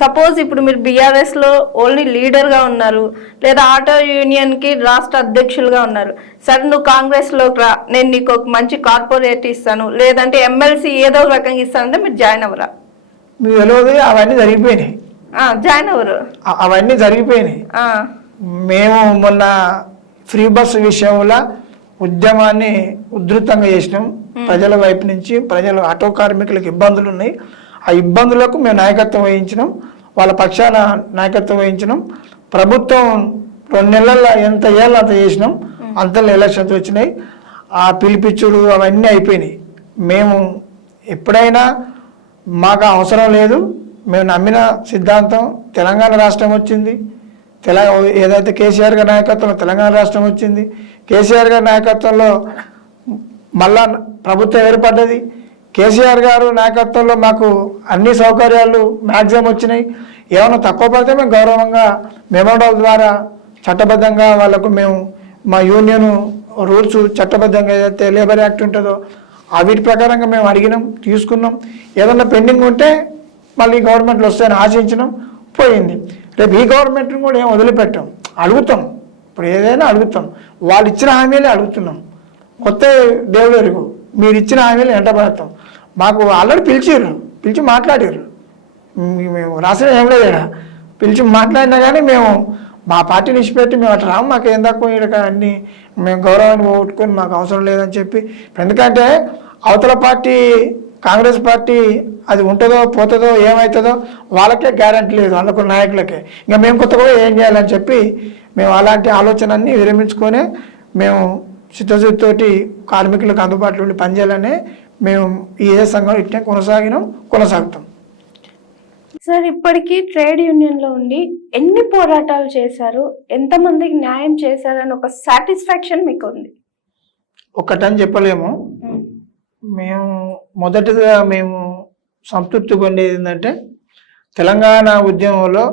సపోజ్ ఇప్పుడు మీరు బీఆర్ఎస్ లో ఓన్లీ లీడర్ గా ఉన్నారు, లేదా ఆటో యూనియన్ కి రాష్ట్ర అధ్యక్షులుగా ఉన్నారు, సరే నువ్వు కాంగ్రెస్ లోకి రా, నేను నీకు ఒక మంచి కార్పొరేట్ ఇస్తాను, లేదంటే ఎమ్మెల్సీ ఏదో ఒక రకంగా ఇస్తానంటే మీరు జాయిన్ అవ్వరా? మీకు తెలియదు, అవన్నీ జరిగిపోయినాయి. జాయిన్ అవ్వరు, అవన్నీ జరిగిపోయినాయి. మేము మొన్న ఫ్రీ బస్ విషయంలో ఉద్యమాన్ని ఉధృతంగా చేసినాం. ప్రజల వైపు నుంచి, ప్రజల ఆటో కార్మికులకు ఇబ్బందులు ఉన్నాయి, ఆ ఇబ్బందులకు మేము నాయకత్వం వహించినాం, వాళ్ళ పక్షాన నాయకత్వం వహించినాం. ప్రభుత్వం 2 నెలల్లో ఎంత చేయాలో అంత చేసినాం. అంతలో ఎలక్షన్స్ వచ్చినాయి, ఆ పిలిపిచ్చుడు అవన్నీ అయిపోయినాయి. మేము ఎప్పుడైనా మాకు అవసరం లేదు, మేము నమ్మిన సిద్ధాంతం తెలంగాణ రాష్ట్రం వచ్చింది, ఏదైతే కేసీఆర్ గారి నాయకత్వంలో తెలంగాణ రాష్ట్రం వచ్చింది, కేసీఆర్ గారి నాయకత్వంలో మళ్ళా ప్రభుత్వం ఏర్పడ్డది, కేసీఆర్ గారు నాయకత్వంలో మాకు అన్ని సౌకర్యాలు మ్యాక్సిమం వచ్చినాయి. ఏమైనా తక్కువ పడితే మేము గౌరవంగా మెమోరాండం ద్వారా చట్టబద్ధంగా వాళ్ళకు మేము మా యూనియన్ రూల్స్ చట్టబద్ధంగా ఏదైతే లేబర్ యాక్ట్ ఉంటుందో వీటి ప్రకారంగా మేము అడిగినాం, తీసుకున్నాం. ఏదన్నా పెండింగ్ ఉంటే మళ్ళీ గవర్నమెంట్లు వస్తాయని ఆశించినాం, పోయింది. రేపు ఈ గవర్నమెంట్ని కూడా ఏం వదిలిపెట్టాం, అడుగుతాం. ఇప్పుడు ఏదైనా అడుగుతాం, వాళ్ళు ఇచ్చిన హామీలే అడుగుతున్నాం. కొత్త దేవుడు ఎరుగు, మీరు ఇచ్చిన హామీలు వెంటబడతాం. మాకు ఆల్రెడీ పిలిచి మాట్లాడారు, మేము రాసిన ఏం లేదా పిలిచి మాట్లాడినా కానీ మేము మా పార్టీని ఇచ్చిపెట్టి మేము అట్లా రాము, మాకు ఏం తక్కువ ఇక్కడ అన్నీ మేము గౌరవాన్ని పోగొట్టుకొని మాకు అవసరం లేదని చెప్పి. ఎందుకంటే అవతల పార్టీ కాంగ్రెస్ పార్టీ అది ఉంటుందో పోతుందో ఏమవుతుందో వాళ్ళకే గ్యారంటీ లేదు, అందుకు నాయకులకే. ఇంకా మేము కొత్తగా ఏం చేయాలని చెప్పి మేము అలాంటి ఆలోచనని విరమించుకొని మేము చిత్తశుద్ధితోటి కార్మికులకు అందుబాటులో ఉండి పనిచేయాలనే మేము ఈ ఏ సంఘం ఇట్టే కొనసాగుతాం. సార్, ఇప్పటికీ ట్రేడ్ యూనియన్ లో ఉండి ఎన్ని పోరాటాలు చేశారు, ఎంతమందికి న్యాయం చేశారని ఒక సాటిస్ఫాక్షన్ మీకు ఉంది? ఒక్కటని చెప్పలేము. మేము మొదటిగా మేము సంతృప్తి పొందేది ఏంటంటే తెలంగాణ ఉద్యమంలో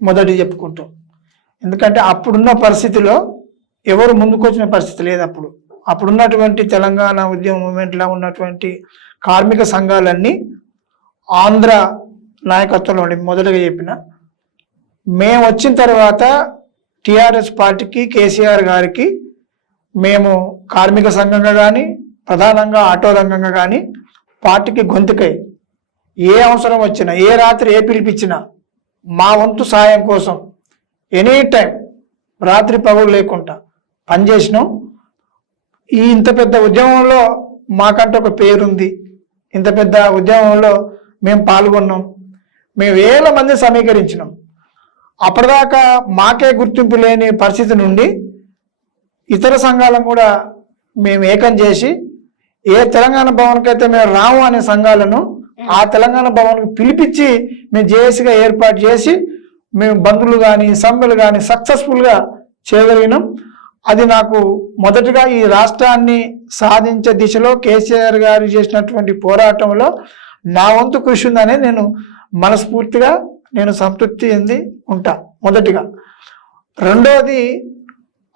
మొదటి చెప్పుకుంటాం. ఎందుకంటే అప్పుడున్న పరిస్థితిలో ఎవరు ముందుకొచ్చిన పరిస్థితి లేదు. అప్పుడున్నటువంటి తెలంగాణ ఉద్యమ మూమెంట్లో ఉన్నటువంటి కార్మిక సంఘాలన్నీ ఆంధ్ర నాయకత్వంలో ఉండి మొదటగా చెప్పిన. మేము వచ్చిన తర్వాత టిఆర్ఎస్ పార్టీకి, కేసీఆర్ గారికి మేము కార్మిక సంఘంగా కానీ, ప్రధానంగా ఆటో రంగంగా కానీ పార్టీకి గొంతుకై ఏ అవసరం వచ్చినా, ఏ రాత్రి ఏ పిలిపించినా మా వంతు సాయం కోసం ఎనీ టైం రాత్రి పగులు లేకుండా పనిచేసినాం. ఇంత పెద్ద ఉద్యమంలో మాకంటే ఒక పేరుంది, ఇంత పెద్ద ఉద్యమంలో మేము పాల్గొన్నాం, మేము వేల మంది సమీకరించినాం. అప్పటిదాకా మాకే గుర్తింపు లేని పరిస్థితి నుండి ఇతర సంఘాలను కూడా మేము ఏకం చేసి, ఏ తెలంగాణ భవన్కి అయితే మేము రాము అనే సంఘాలను ఆ తెలంగాణ భవన్కి పిలిపించి మేము జేఏసీగా ఏర్పాటు చేసి మేము బంధువులు కానీ సమ్మెలు కానీ సక్సెస్ఫుల్గా చేయగలిగినాం. అది నాకు మొదటగా ఈ రాష్ట్రాన్ని సాధించే దిశలో కేసీఆర్ గారు చేసినటువంటి పోరాటంలో నా వంతు కృషి ఉందని నేను మనస్ఫూర్తిగా నేను సంతృప్తి చెంది ఉంటా మొదటిగా. రెండోది,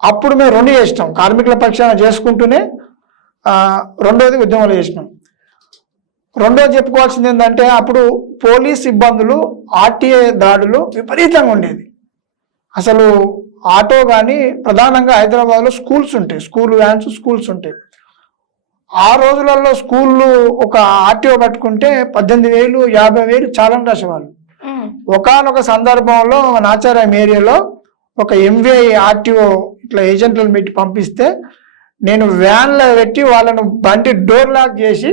అప్పుడు మేము రెండు చేసినాం, కార్మికుల పక్షాన చేసుకుంటూనే రెండోది ఉద్యమాలు చేసినాం. రెండోది చెప్పుకోవాల్సింది ఏంటంటే, అప్పుడు పోలీస్ ఇబ్బందులు, ఆర్టీఏ దాడులు విపరీతంగా ఉండేది. అసలు ఆటో కానీ ప్రధానంగా హైదరాబాద్లో స్కూల్స్ ఉంటాయి, స్కూల్ వ్యాన్స్ స్కూల్స్ ఉంటాయి. ఆ రోజులలో స్కూళ్ళు ఒక ఆర్టీఓ పట్టుకుంటే 18,000 50,000 చాలా రాసేవాళ్ళు. ఒకానొక సందర్భంలో మన ఆచార్యం ఏరియాలో ఒక ఎంవీఐ ఆర్టీఓ ఇట్లా ఏజెంట్లను పెట్టి పంపిస్తే నేను వ్యాన్లో పెట్టి వాళ్ళను బండి డోర్ లాక్ చేసి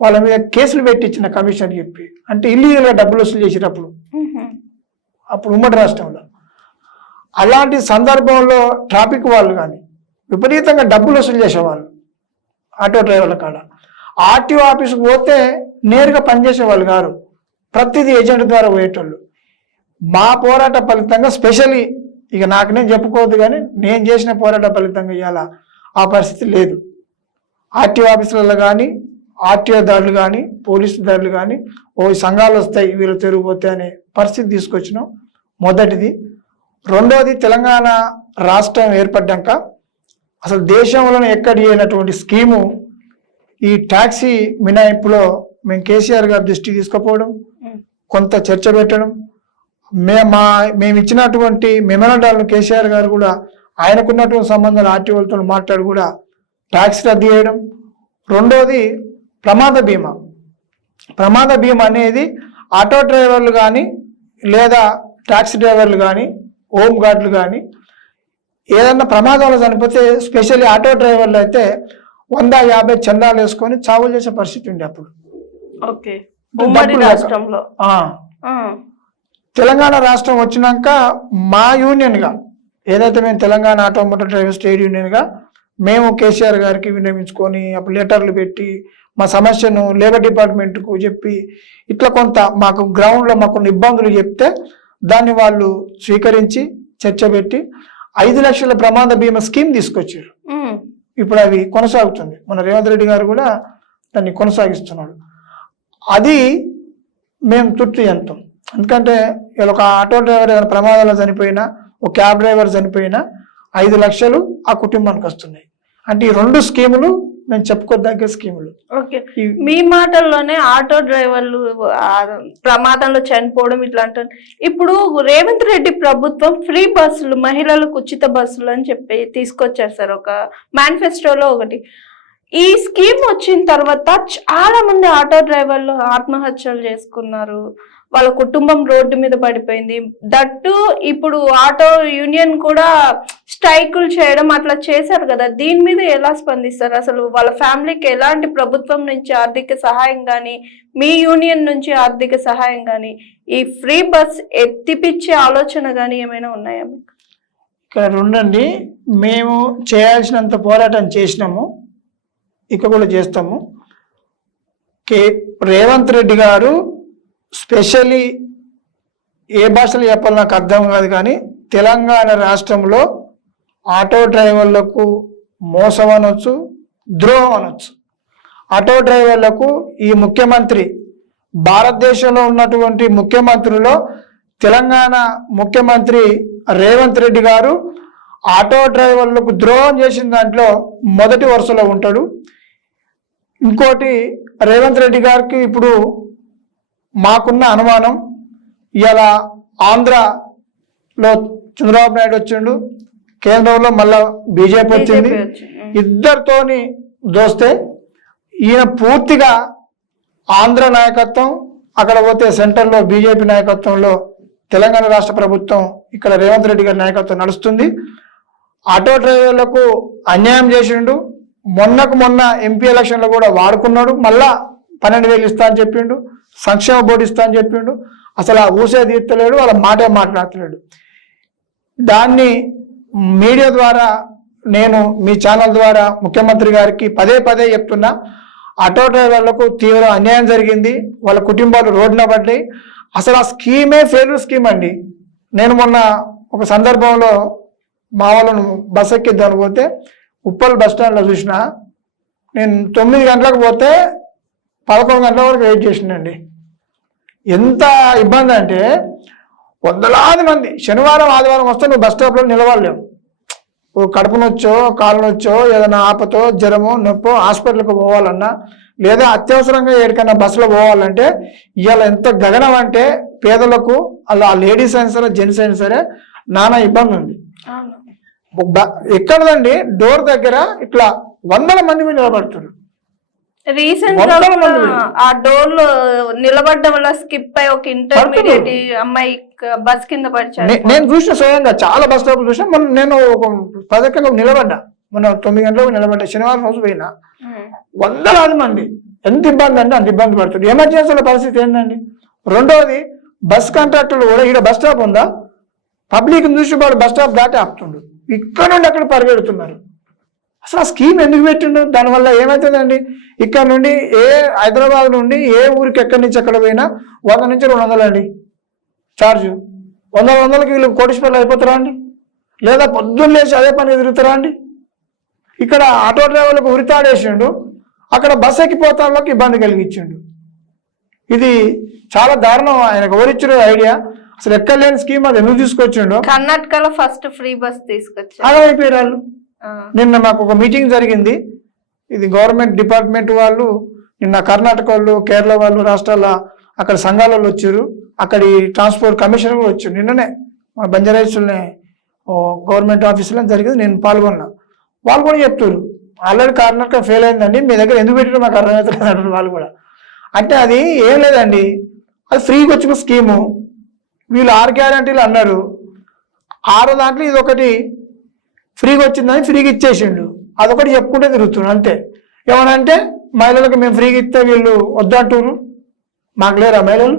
వాళ్ళ మీద కేసులు పెట్టించిన కమిషనర్ చెప్పి. అంటే ఇల్లీగల్గా డబ్బులు వసూలు చేసేటప్పుడు అప్పుడు ఉమ్మడి రాష్ట్రంలో. అలాంటి సందర్భంలో ట్రాఫిక్ వాళ్ళు కానీ విపరీతంగా డబ్బులు వసూలు చేసేవాళ్ళు ఆటో డ్రైవర్ల కాడ. ఆర్టీఓ ఆఫీస్కి పోతే నేరుగా పనిచేసేవాళ్ళు కాదు, ప్రతిదీ ఏజెంట్ ద్వారా పోయేటోళ్ళు. మా పోరాట ఫలితంగా స్పెషల్లీ ఇక నాకు నేను చెప్పుకోవద్దు కానీ నేను చేసిన పోరాట ఫలితంగా ఇవాళ ఆ పరిస్థితి లేదు. ఆర్టీఓ ఆఫీసులలో కానీ ఆర్టీఓ దాడులు కానీ పోలీసు దాడులు కానీ సంఘాలు వస్తాయి వీళ్ళు తిరిగిపోతే అనే పరిస్థితి తీసుకొచ్చినాం మొదటిది. రెండోది, తెలంగాణ రాష్ట్రం ఏర్పడ్డాక అసలు దేశంలోనే ఎక్కడ చేయనటువంటి స్కీము ఈ ట్యాక్సీ మినహాయింపులో మేము కేసీఆర్ గారి దృష్టికి తీసుకుపోవడం, కొంత చర్చ పెట్టడం, మేము ఇచ్చినటువంటి మెమోరాండాలను కేసీఆర్ గారు కూడా ఆయనకున్నటువంటి సంబంధాలు ఆర్టీఓలతో మాట్లాడి కూడా ట్యాక్స్ రద్దు చేయడం. రెండోది, ప్రమాద బీమా. ప్రమాద బీమా అనేది ఆటో డ్రైవర్లు కానీ లేదా ట్యాక్సీ డ్రైవర్లు కానీ హోమ్ గార్డులు కానీ ఏదన్నా ప్రమాదాలు చనిపోతే స్పెషల్లీ ఆటో డ్రైవర్లు అయితే 150 చందాలు వేసుకొని చావులు చేసే పరిస్థితి ఉండే అప్పుడు. తెలంగాణ రాష్ట్రం వచ్చినాక మా యూనియన్గా ఏదైతే మేము తెలంగాణ ఆటోమోటివ్ డ్రైవర్స్ ట్రేడ్ యూనియన్గా మేము కేసీఆర్ గారికి విన్నవించుకొని అప్పుడు లెటర్లు పెట్టి మా సమస్యను లేబర్ డిపార్ట్మెంట్కు చెప్పి ఇట్లా కొంత మాకు గ్రౌండ్లో మాకు ఇబ్బందులు చెప్తే దాన్ని వాళ్ళు స్వీకరించి చర్చ పెట్టి 5 లక్షల ప్రమాద బీమా స్కీమ్ తీసుకొచ్చారు. ఇప్పుడు అవి కొనసాగుతుంది, మన రేవంత్ రెడ్డి గారు కూడా దాన్ని కొనసాగిస్తున్నాడు. అది మేము తృప్తి చెందుతాం. ఎందుకంటే ఇలా ఒక ఆటో డ్రైవర్ ఏదైనా ప్రమాదాలు చనిపోయినా, ఒక క్యాబ్ డ్రైవర్ చనిపోయినా 5 లక్షలు ఆ కుటుంబానికి వస్తున్నాయి. అంటే ఈ 2 స్కీములు మేము చెప్పుకోదగ్గ స్కీములు. ఓకే, మీ మాటల్లోనే ఆటో డ్రైవర్లు ప్రమాదంలో చనిపోవడం ఇట్లా అంటారు. ఇప్పుడు రేవంత్ రెడ్డి ప్రభుత్వం ఫ్రీ బస్సులు, మహిళలకు ఉచిత బస్సులు అని చెప్పి తీసుకొచ్చారు సార్, ఒక మేనిఫెస్టోలో ఒకటి. ఈ స్కీమ్ వచ్చిన తర్వాత చాలా మంది ఆటో డ్రైవర్లు ఆత్మహత్యలు చేసుకున్నారు, వాళ్ళ కుటుంబం రోడ్డు మీద పడిపోయింది. దట్టు ఇప్పుడు ఆటో యూనియన్ కూడా స్ట్రైకులు చేయడం అట్లా చేశారు కదా, దీని మీద ఎలా స్పందిస్తారు? అసలు వాళ్ళ ఫ్యామిలీకి ఎలాంటి ప్రభుత్వం నుంచి ఆర్థిక సహాయం కానీ, మీ యూనియన్ నుంచి ఆర్థిక సహాయం కానీ, ఈ ఫ్రీ బస్ ఎత్తిపిచ్చే ఆలోచన కానీ ఏమైనా ఉన్నాయా మీకు? ఇక్కడ ఉండండి, మేము చేయాల్సినంత పోరాటం చేసినాము, ఇక కూడా చేస్తాము. రేవంత్ రెడ్డి గారు స్పెషల్లీ ఏ భాషలు చెప్పాలో నాకు అర్థం కాదు కానీ తెలంగాణ రాష్ట్రంలో ఆటో డ్రైవర్లకు మోసం అనొచ్చు, ద్రోహం అనొచ్చు. ఆటో డ్రైవర్లకు ఈ ముఖ్యమంత్రి, భారతదేశంలో ఉన్నటువంటి ముఖ్యమంత్రుల్లో తెలంగాణ ముఖ్యమంత్రి రేవంత్ రెడ్డి గారు ఆటో డ్రైవర్లకు ద్రోహం చేసిన దాంట్లో మొదటి వరుసలో ఉంటాడు. ఇంకోటి, రేవంత్ రెడ్డి గారికి ఇప్పుడు మాకున్న అనుమానం, ఇలా ఆంధ్రలో చంద్రబాబు నాయుడు వచ్చిండు, కేంద్రంలో మళ్ళా బీజేపీ వచ్చింది, ఇద్దరితోని దోస్తే ఈయన పూర్తిగా ఆంధ్ర నాయకత్వం, అక్కడ పోతే సెంటర్లో బీజేపీ నాయకత్వంలో తెలంగాణ రాష్ట్ర ప్రభుత్వం, ఇక్కడ రేవంత్ రెడ్డి గారి నాయకత్వం నడుస్తుంది. ఆటో డ్రైవర్లకు అన్యాయం చేసిండు. మొన్న ఎంపీ ఎలక్షన్లో కూడా వాడుకున్నాడు, మళ్ళా 12,000 ఇస్తా అని చెప్పిండు, సంక్షేమ బోర్డు ఇస్తా అని చెప్పిండు. అసలు ఆ ఊసే తీర్తలేడు, వాళ్ళ మాటే మాట్లాడతలేడు. దాన్ని మీడియా ద్వారా నేను మీ ఛానల్ ద్వారా ముఖ్యమంత్రి గారికి పదే చెప్తున్నా, ఆటో డ్రైవర్లకు తీవ్ర అన్యాయం జరిగింది, వాళ్ళ కుటుంబాలు రోడ్డున పడ్డాయి. అసలు ఆ స్కీమే ఫెయిల్యూర్ స్కీమ్ అండి. నేను మొన్న ఒక సందర్భంలో మా వాళ్ళను బస్ ఎక్కిద్దాను పోతే ఉప్పల్ బస్ స్టాండ్లో చూసిన, నేను 9 గంటలకు పోతే 11 గంటల వరకు వెయిట్ చేసిండండి. ఎంత ఇబ్బంది అంటే వందలాది మంది శనివారం ఆదివారం వస్తే నువ్వు బస్ స్టాప్లో నిలబడలేవు. కడుపు నొచ్చో కాలు నొచ్చో ఏదైనా ఆపతో జ్వరమో నొప్పో హాస్పిటల్కి పోవాలన్నా లేదా అత్యవసరంగా ఎక్కడికైనా బస్సులో పోవాలంటే ఇవాళ ఎంత గగనం అంటే పేదలకు అలా లేడీస్ అయినా సరే జెంట్స్ అయినా సరే నానా ఇబ్బంది ఉంది. ఎక్కడదండి డోర్ దగ్గర ఇట్లా 100 మంది మీద నిలబడుతున్నారు. రీసెంట్ గా ఆ డోర్ లో నిలబడడం వల్ల స్కిప్ అయ్యి ఒక ఇంటర్మీడియట్ అమ్మాయి బస్ కింద పడిచాడు. నేను చూసిన స్వయంగా చాలా బస్ స్టాప్ చూసిన. మొన్న నేను ఒక పథకంగా నిలబడ్డా, మొన్న 9 గంటలకు నిలబడ్డా, శనివారం రోజు పోయినా. వందలాది మంది ఎంత ఇబ్బంది అంటే అంత ఇబ్బంది పడుతుంది. ఎమర్జెన్సీల పరిస్థితి ఏంటండి. రెండోది బస్ కాంట్రాక్టర్లు కూడా ఇక్కడ బస్ స్టాప్ ఉందా పబ్లిక్ చూసి వాడు బస్ స్టాప్ దాటి ఆపుతుండు, ఇక్కడ నుండి అక్కడ పరిగెడుతున్నారు. అసలు ఆ స్కీమ్ ఎందుకు పెట్టిండు? దానివల్ల ఏమవుతుందండి, ఇక్కడ నుండి హైదరాబాద్ నుండి ఏ ఊరికి ఎక్కడి నుంచి ఎక్కడ పోయినా 100 నుంచి 200 అండి ఛార్జు. 100కి వీళ్ళు కోటీశ్వర్లు అయిపోతారా అండి? లేదా పొద్దున్న లేచి అదే పని తిరుగుతారా అండి? ఇక్కడ ఆటో డ్రైవర్లకు ఉరితాడేసిండు, అక్కడ బస్ ఎక్కిపోతానికి ఇబ్బంది కలిగించిండు. ఇది చాలా దారుణం. ఆయనకు ఎవరిచ్చిన ఐడియా, అసలు ఎక్కలేని స్కీమ్ అది ఎందుకు తీసుకొచ్చిండు? కర్ణాటకలో ఫస్ట్ ఫ్రీ బస్ తీసుకొచ్చారు. అలా అయిపోయారు వాళ్ళు. నిన్న మాకు ఒక మీటింగ్ జరిగింది, ఇది గవర్నమెంట్ డిపార్ట్మెంట్ వాళ్ళు నిన్న కర్ణాటక వాళ్ళు, కేరళ వాళ్ళు, రాష్ట్రాల అక్కడ సంఘాల వాళ్ళు వచ్చారు, అక్కడి ట్రాన్స్పోర్ట్ కమిషనర్ కూడా వచ్చారు. నిన్ననే మన బంజారాహిల్స్లోనే గవర్నమెంట్ ఆఫీసులో జరిగింది, నేను పాల్గొన్నా. వాళ్ళు కూడా చెప్తారు ఆల్రెడీ కర్ణాటక ఫెయిల్ అయిందండి, మీ దగ్గర ఎందుకు పెట్టారో మాకు అర్థమవుతుంది అంటారు వాళ్ళు కూడా. అంటే అది ఏం లేదండి, అది ఫ్రీగా వచ్చిన స్కీము. వీళ్ళు 6 గ్యారంటీలు అన్నారు, 6 దాంట్లో ఇది ఒకటి ఫ్రీగా వచ్చిందని ఫ్రీగా ఇచ్చేసిండు, అదొకటి చెప్పుకుంటే తిరుగుతున్నాడు అంతే. ఏమనంటే మహిళలకు మేము ఫ్రీగా ఇస్తే వీళ్ళు వద్దంటారు. మాకు లేరా మహిళలు?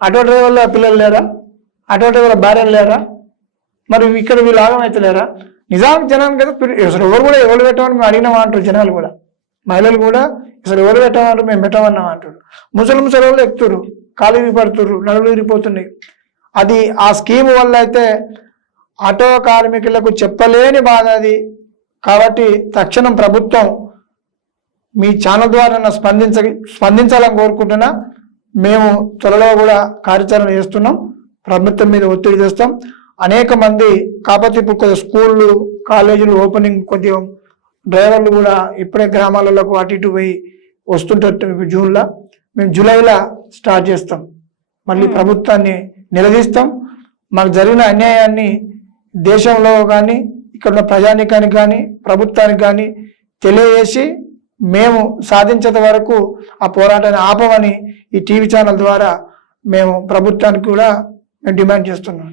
ఆటో డ్రైవర్ల పిల్లలు లేరా? ఆటో డ్రైవర్ల భార్యలు లేరా? మరి ఇక్కడ వీళ్ళు ఆగమైతే లేరా? నిజానికి జనానికి కదా అసలు ఎవరు పెట్టమని మేము అడిగినామా అంటారు జనాలు కూడా. మహిళలు కూడా అసలు ఎవరు పెట్టమంటారు, మేము పెట్టమన్నాం అంటారు. ముసలి వాళ్ళు ఎక్కుతారు, కాలు విరిగిపడుతున్నారు, నడులు విరిగిపోతున్నాయి. అది ఆ స్కీమ్ వల్ల అయితే ఆటో కార్మికులకు చెప్పలేని బాధ అది. కాబట్టి తక్షణం ప్రభుత్వం మీ ఛానల్ ద్వారా స్పందించాలని కోరుకుంటున్నా. మేము త్వరలో కూడా కార్యాచరణ చేస్తున్నాం, ప్రభుత్వం మీద ఒత్తిడి చేస్తాం. అనేక మంది కాకపోతే ఇప్పుడు కొద్దిగా స్కూళ్ళు కాలేజీలు ఓపెనింగ్, కొద్దిగా డ్రైవర్లు కూడా ఇప్పుడే గ్రామాలకు అటు ఇటు పోయి వస్తుంటారు. జూన్లో మేము జూలైలో స్టార్ట్ చేస్తాం, మళ్ళీ ప్రభుత్వాన్ని నిలదీస్తాం. మాకు జరిగిన అన్యాయాన్ని దేశంలో కానీ ఇక్కడ ఉన్న ప్రజానీకానికి కానీ ప్రభుత్వానికి కానీ తెలియజేసి మేము సాధించేంత వరకు ఆ పోరాటాన్ని ఆపమని ఈ టీవీ ఛానల్ ద్వారా మేము ప్రభుత్వానికి కూడా మేము డిమాండ్ చేస్తున్నాం.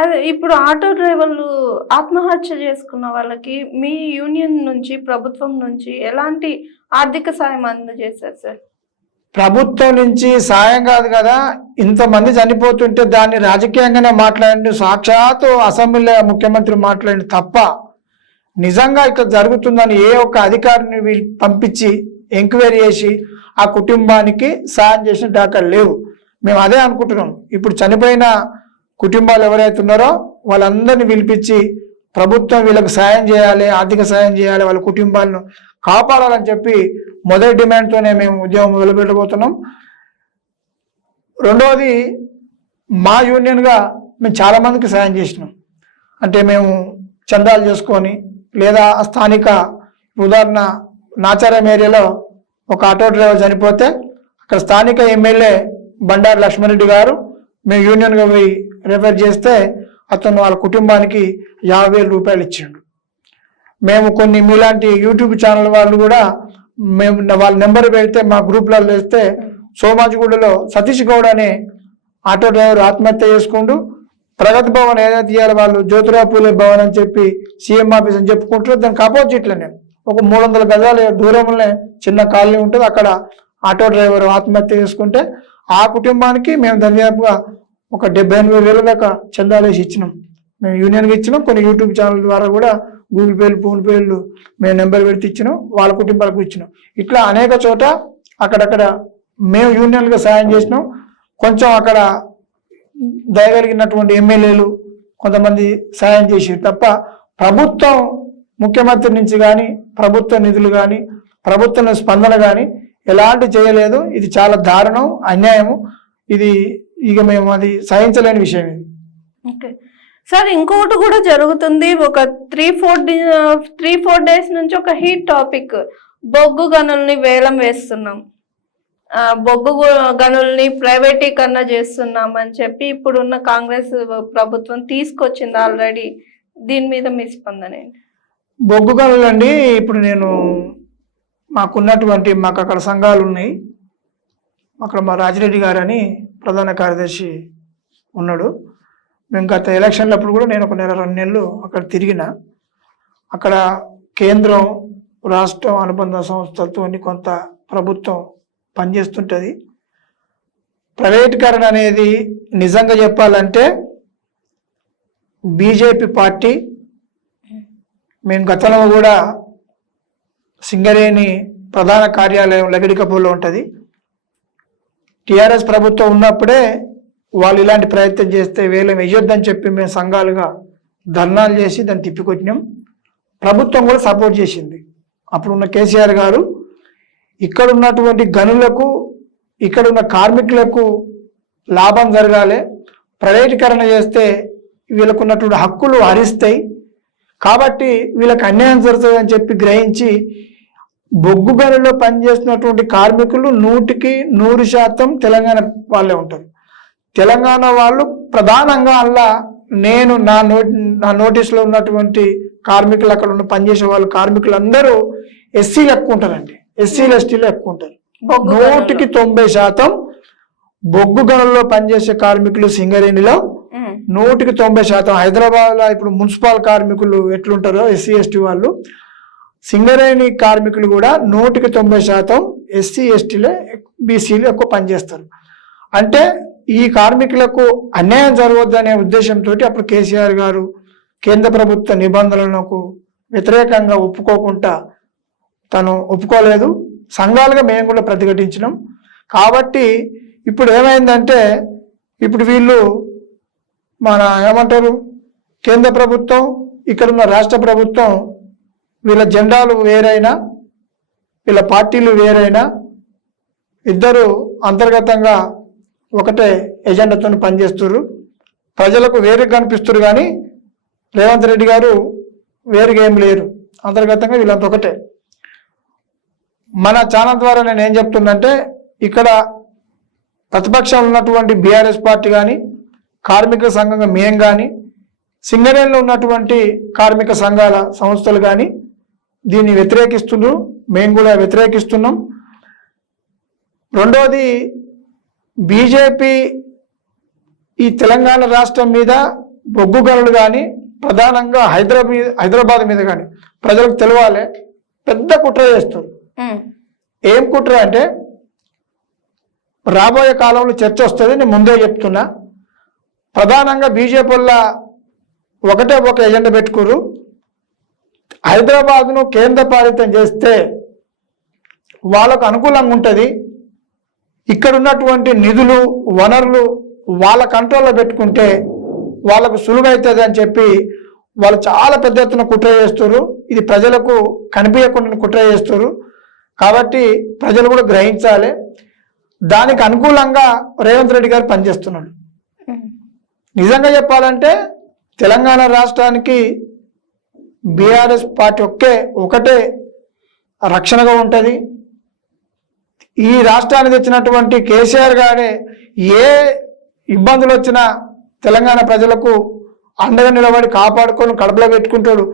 అదే ఇప్పుడు ఆటో డ్రైవర్లు ఆత్మహత్య చేసుకున్న వాళ్ళకి మీ యూనియన్ నుంచి ప్రభుత్వం నుంచి ఎలాంటి ఆర్థిక సాయం అందజేశారు సార్? ప్రభుత్వం నుంచి సాయం కాదు కదా, ఇంతమంది చనిపోతుంటే దాన్ని రాజకీయంగానే మాట్లాడండి, సాక్షాత్తు అసెంబ్లీలో ముఖ్యమంత్రి మాట్లాడండి తప్ప నిజంగా ఇక్కడ జరుగుతుందని ఏ ఒక్క అధికారిని వీళ్ళు పంపించి ఎంక్వైరీ చేసి ఆ కుటుంబానికి సాయం చేసిన దాఖలు లేవు. మేము అదే అనుకుంటున్నాం. ఇప్పుడు చనిపోయిన కుటుంబాలు ఎవరైతే ఉన్నారో వాళ్ళందరినీ పిలిపించి ప్రభుత్వం వీళ్ళకి సాయం చేయాలి, ఆర్థిక సాయం చేయాలి, వాళ్ళ కుటుంబాలను కాపాడాలని చెప్పి మొదటి డిమాండ్తోనే మేము ఉద్యమం మొదలుపెట్టబోతున్నాం. రెండవది, మా యూనియన్గా మేము చాలామందికి సాయం చేసినాం. అంటే మేము చందాలు చేసుకొని లేదా స్థానిక, ఉదాహరణ నాచారం ఏరియాలో ఒక ఆటో డ్రైవర్ చనిపోతే అక్కడ స్థానిక ఎమ్మెల్యే బండారు లక్ష్మారెడ్డి గారు మేము యూనియన్గా పోయి రెఫర్ చేస్తే అతను వాళ్ళ కుటుంబానికి 50,000 రూపాయలు ఇచ్చిండు. మేము కొన్ని మీలాంటి యూట్యూబ్ ఛానల్ వాళ్ళు కూడా మేము వాళ్ళ నెంబర్ పెడితే మా గ్రూప్లలో వేస్తే సోమాజిగూడలో సతీష్ గౌడ్ అనే ఆటో డ్రైవర్ ఆత్మహత్య చేసుకుంటూ ప్రగతి భవన్ ఏదైతే ఇవ్వాలి వాళ్ళు జ్యోతిరావు పూలే భవన్ అని చెప్పి సీఎం ఆఫీస్ అని చెప్పుకుంటారు, దానికి ఆపోజిట్లోనే ఒక 300 గజాల దూరంలోనే చిన్న కాలనీ ఉంటుంది, అక్కడ ఆటో డ్రైవర్ ఆత్మహత్య చేసుకుంటే ఆ కుటుంబానికి మేము దర్యాపుగా ఒక 78,000 దాకా చందాలు వేసి ఇచ్చినాం. మేము యూనియన్కి ఇచ్చినాం, కొన్ని యూట్యూబ్ ఛానల్ ద్వారా కూడా గూగుల్ పేలు ఫోన్ పేలు మేము నెంబర్ పెడితే ఇచ్చినాం, వాళ్ళ కుటుంబాలకు ఇచ్చినాం. ఇట్లా అనేక చోట అక్కడక్కడ మేము యూనియన్గా సాయం చేసినాం. కొంచెం అక్కడ దయగలిగినటువంటి ఎమ్మెల్యేలు కొంతమంది సాయం చేసి తప్ప ప్రభుత్వం ముఖ్యమంత్రి నుంచి కానీ ప్రభుత్వ నిధులు కానీ ప్రభుత్వ స్పందన కానీ ఎలాంటి చేయలేదు. ఇది చాలా దారుణం, అన్యాయము. ఇది ఇక మేము అది సహించలేని విషయం ఇది. ఓకే సార్, ఇంకొకటి కూడా జరుగుతుంది. ఒక 3-4 డేస్ నుంచి ఒక హీట్ టాపిక్, బొగ్గు గనుల్ని వేలం వేస్తున్నాం, బొగ్గు గనుల్ని ప్రైవేటీకరణ చేస్తున్నాం అని చెప్పి ఇప్పుడున్న కాంగ్రెస్ ప్రభుత్వం తీసుకొచ్చింది ఆల్రెడీ. దీని మీద మీ స్పందన ఏంటి? బొగ్గు గనులు అండి, ఇప్పుడు మాకు అక్కడ సంఘాలు ఉన్నాయి. అక్కడ మా రాజిరెడ్డి గారు అని ప్రధాన కార్యదర్శి ఉన్నాడు. మేము గత ఎలక్షన్లప్పుడు కూడా నేను ఒక 1-2 నెలలు అక్కడ తిరిగిన. అక్కడ కేంద్రం రాష్ట్రం అనుబంధ సంస్థలతో కొంత ప్రభుత్వం పనిచేస్తుంటుంది. ప్రైవేటీకరణ అనేది నిజంగా చెప్పాలంటే బీజేపీ పార్టీ, మేము గతంలో కూడా సింగరేణి ప్రధాన కార్యాలయం లగడికపూర్లో ఉంటుంది. టీఆర్ఎస్ ప్రభుత్వం ఉన్నప్పుడే వాళ్ళు ఇలాంటి ప్రయత్నం చేస్తే వేలం వేయొద్దని చెప్పి మేము సంఘాలుగా ధర్నాలు చేసి దాన్ని తిప్పికొట్టినాం. ప్రభుత్వం కూడా సపోర్ట్ చేసింది. అప్పుడున్న కేసీఆర్ గారు ఇక్కడ ఉన్నటువంటి గనులకు, ఇక్కడ ఉన్న కార్మికులకు లాభం జరగాలి, ప్రైవేటీకరణ చేస్తే వీళ్ళకు ఉన్నటువంటి హక్కులు హరిస్తాయి, కాబట్టి వీళ్ళకి అన్యాయం జరుగుతుంది అని చెప్పి గ్రహించి బొగ్గు గనుల్లో పనిచేస్తున్నటువంటి కార్మికులు 100% తెలంగాణ వాళ్ళే ఉంటారు. తెలంగాణ వాళ్ళు ప్రధానంగా అలా నేను నా నోటీసులో ఉన్నటువంటి కార్మికులు, అక్కడ ఉన్న పనిచేసే వాళ్ళు కార్మికులు అందరూ ఎస్సీలు ఎక్కువ ఉంటారండి. ఎస్సీలు ఎస్టీలు ఎక్కువ ఉంటారు. 100% బొగ్గు గనుల్లో పనిచేసే కార్మికులు సింగరేణిలో 100% హైదరాబాద్ లో ఇప్పుడు మున్సిపల్ కార్మికులు ఎట్లుంటారో ఎస్సీ ఎస్టీ వాళ్ళు, సింగరేణి కార్మికులు కూడా 100% ఎస్సీ ఎస్టీలే బీసీలు ఎక్కువ పనిచేస్తారు. అంటే ఈ కార్మికులకు అన్యాయం జరగవద్దనే ఉద్దేశంతో అప్పుడు కేసీఆర్ గారు కేంద్ర ప్రభుత్వ నిబంధనలకు వ్యతిరేకంగా ఒప్పుకోకుండా తను ఒప్పుకోలేదు. సంఘాలుగా మేము కూడా ప్రతిఘటించినాం. కాబట్టి ఇప్పుడు ఏమైందంటే ఇప్పుడు వీళ్ళు ఏమంటారు, కేంద్ర ప్రభుత్వం, ఇక్కడున్న రాష్ట్ర ప్రభుత్వం, వీళ్ళ జెండాలు వేరైనా, వీళ్ళ పార్టీలు వేరైనా, ఇద్దరు అంతర్గతంగా ఒకటే ఎజెండాతో పనిచేస్తున్నారు. ప్రజలకు వేరుగా కనిపిస్తున్నారు, కానీ రేవంత్ రెడ్డి గారు వేరుగా ఏం లేరు. అంతర్గతంగా వీళ్ళంతా ఒకటే. మన ఛానల్ ద్వారా నేను ఏం చెప్తున్నంటే, ఇక్కడ ప్రతిపక్షంలో ఉన్నటువంటి బీఆర్ఎస్ పార్టీ కానీ, కార్మిక సంఘంగా మేము కానీ, సింగరేణిలో ఉన్నటువంటి కార్మిక సంఘాల సంస్థలు కానీ దీన్ని వ్యతిరేకిస్తున్నారు. మేము కూడా వ్యతిరేకిస్తున్నాం. రెండోది, బీజేపీ ఈ తెలంగాణ రాష్ట్రం మీద బొగ్గు గనులు కానీ, ప్రధానంగా హైదరాబాద్ మీద కానీ ప్రజలకు తెలవాలి, పెద్ద కుట్ర చేస్తుంది. ఏం కుట్ర అంటే, రాబోయే కాలంలో చర్చ వస్తుంది, నేను ముందే చెప్తున్నా. ప్రధానంగా బీజేపీ వల్ల ఒకటే ఒక ఎజెండా పెట్టుకురు, హైదరాబాద్ను కేంద్ర పాలితం చేస్తే వాళ్ళకు అనుకూలంగా ఉంటుంది, ఇక్కడ ఉన్నటువంటి నిధులు వనరులు వాళ్ళ కంట్రోల్లో పెట్టుకుంటే వాళ్ళకు సులువైతుంది అని చెప్పి వాళ్ళు చాలా పెద్ద ఎత్తున కుట్ర చేస్తారు. ఇది ప్రజలకు కనిపించకుండా కుట్ర చేస్తారు. కాబట్టి ప్రజలు కూడా గ్రహించాలి. దానికి అనుకూలంగా రేవంత్ రెడ్డి గారు పనిచేస్తున్నాడు. నిజంగా చెప్పాలంటే తెలంగాణ రాష్ట్రానికి బీఆర్ఎస్ పార్టీ ఒకటే రక్షణగా ఉంటుంది. ఈ రాష్ట్రానికి తెచ్చినటువంటి కేసీఆర్ గారే ఏ ఇబ్బందులు వచ్చినా తెలంగాణ ప్రజలకు అండగా నిలబడి కాపాడుకొని కడుపులో పెట్టుకుంటాడు.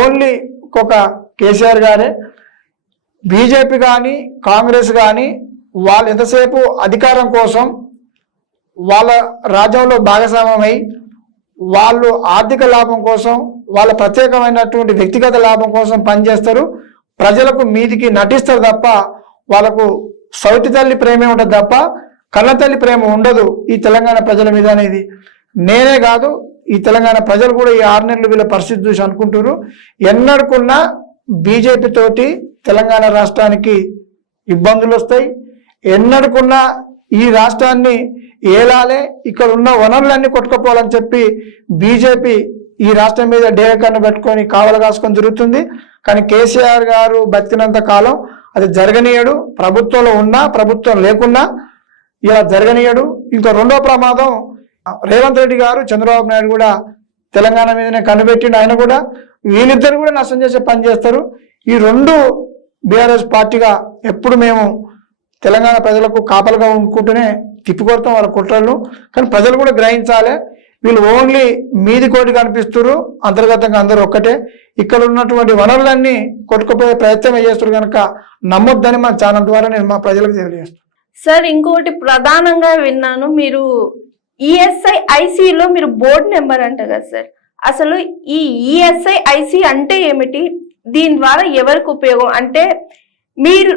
ఓన్లీ ఒక కేసీఆర్ గారే. బీజేపీ కానీ కాంగ్రెస్ కానీ వాళ్ళు ఎంతసేపు అధికారం కోసం వాళ్ళ రాజ్యంలో భాగస్వామ్యమై వాళ్ళు ఆర్థిక లాభం కోసం, వాళ్ళ ప్రత్యేకమైనటువంటి వ్యక్తిగత లాభం కోసం పనిచేస్తారు. ప్రజలకు మీదికి నటిస్తారు తప్ప వాళ్ళకు సౌతి తల్లి ప్రేమే ఉంటుంది తప్ప కన్న తల్లి ప్రేమ ఉండదు ఈ తెలంగాణ ప్రజల మీద అనేది నేనే కాదు, ఈ తెలంగాణ ప్రజలు కూడా ఈ 6 నెలలు వీళ్ళ పరిస్థితి చూసి అనుకుంటారు. ఎన్నడుకున్నా బీజేపీ తోటి తెలంగాణ రాష్ట్రానికి ఇబ్బందులు వస్తాయి. ఎన్నడుకున్నా ఈ రాష్ట్రాన్ని ఏలాలే, ఇక్కడ ఉన్న వనరులన్నీ కొట్టుకుపోవాలని చెప్పి బీజేపీ ఈ రాష్ట్రం మీద డేకన్ను పెట్టుకొని కావలు కాసుకొని జరుగుతుంది. కానీ కేసీఆర్ గారు బతికినంత కాలం అది జరగనీయడు. ప్రభుత్వంలో ఉన్నా ప్రభుత్వం లేకున్నా ఇలా జరగనీయడు. ఇంకా రెండో ప్రమాదం, రేవంత్ రెడ్డి గారు చంద్రబాబు నాయుడు కూడా తెలంగాణ మీదనే కనిపెట్టిండు. ఆయన కూడా వీళ్ళిద్దరు కూడా నష్టం చేసే పని చేస్తారు. ఈ రెండు బీఆర్ఎస్ పార్టీగా ఎప్పుడు మేము తెలంగాణ ప్రజలకు కాపలుగా ఉండుకుంటూనే తిప్పికొడతాం వాళ్ళ కుట్రలను. కానీ ప్రజలు కూడా గ్రహించాలి, వీళ్ళు ఓన్లీ మీది కోటి కనిపిస్తున్నారు, అంతర్గతంగా అందరూ ఒక్కటే. ఇక్కడ ఉన్నటువంటి వనరులన్నీ కొట్టుకుపోయే ప్రయత్నం చేస్తారు కనుక నమ్మొద్దని మా ఛానల్ ద్వారా నేను మా ప్రజలకు తెలియజేస్తాను. సార్ ఇంకొకటి ప్రధానంగా విన్నాను, మీరు ఈఎస్ఐ-ఐసిలో మీరు బోర్డు మెంబర్ అంట కదా సార్, అసలు ఈ ఈఎస్ఐ-ఐసి అంటే ఏమిటి, దీని ద్వారా ఎవరికి ఉపయోగం, అంటే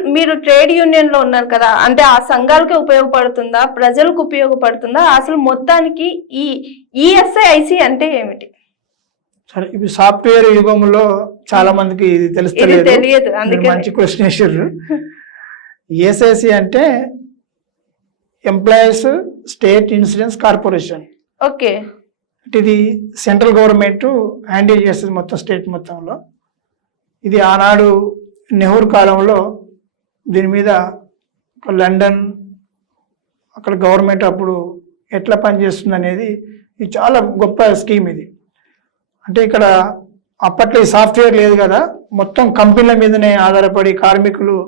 మీరు ట్రేడ్ యూనియన్ లో ఉన్నారు కదా, అంటే ఆ సంఘాలకే ఉపయోగపడుతుందా, ప్రజలకు ఉపయోగపడుతుందా, అసలు మొత్తానికి ఈ ఈఎస్ఐ-ఐసి అంటే ఏమిటి? సరే, ఇప్పుడు సాఫ్ట్వేర్ యుగంలో చాలా మందికి ఇది తెలియదు, అందుకే మంచి క్వశ్చన్ వేసారు. ఈఎస్ఐసి అంటే employees state insurance corporation. Okay, ఇది సెంట్రల్ గవర్నమెంట్ హ్యాండిల్ చేస్తుంది మొత్తం స్టేట్ మొత్తంలో. ఇది ఆనాడు నెహ్రూ కాలంలో దీని మీద లండన్ అక్కడ గవర్నమెంట్ అప్పుడు ఎట్లా పనిచేస్తుంది అనేది ఇది చాలా గొప్ప స్కీమ్. ఇది అంటే ఇక్కడ అప్పట్లో ఈ సాఫ్ట్వేర్ లేదు కదా, మొత్తం కంపెనీల మీదనే ఆధారపడి కార్మికులు,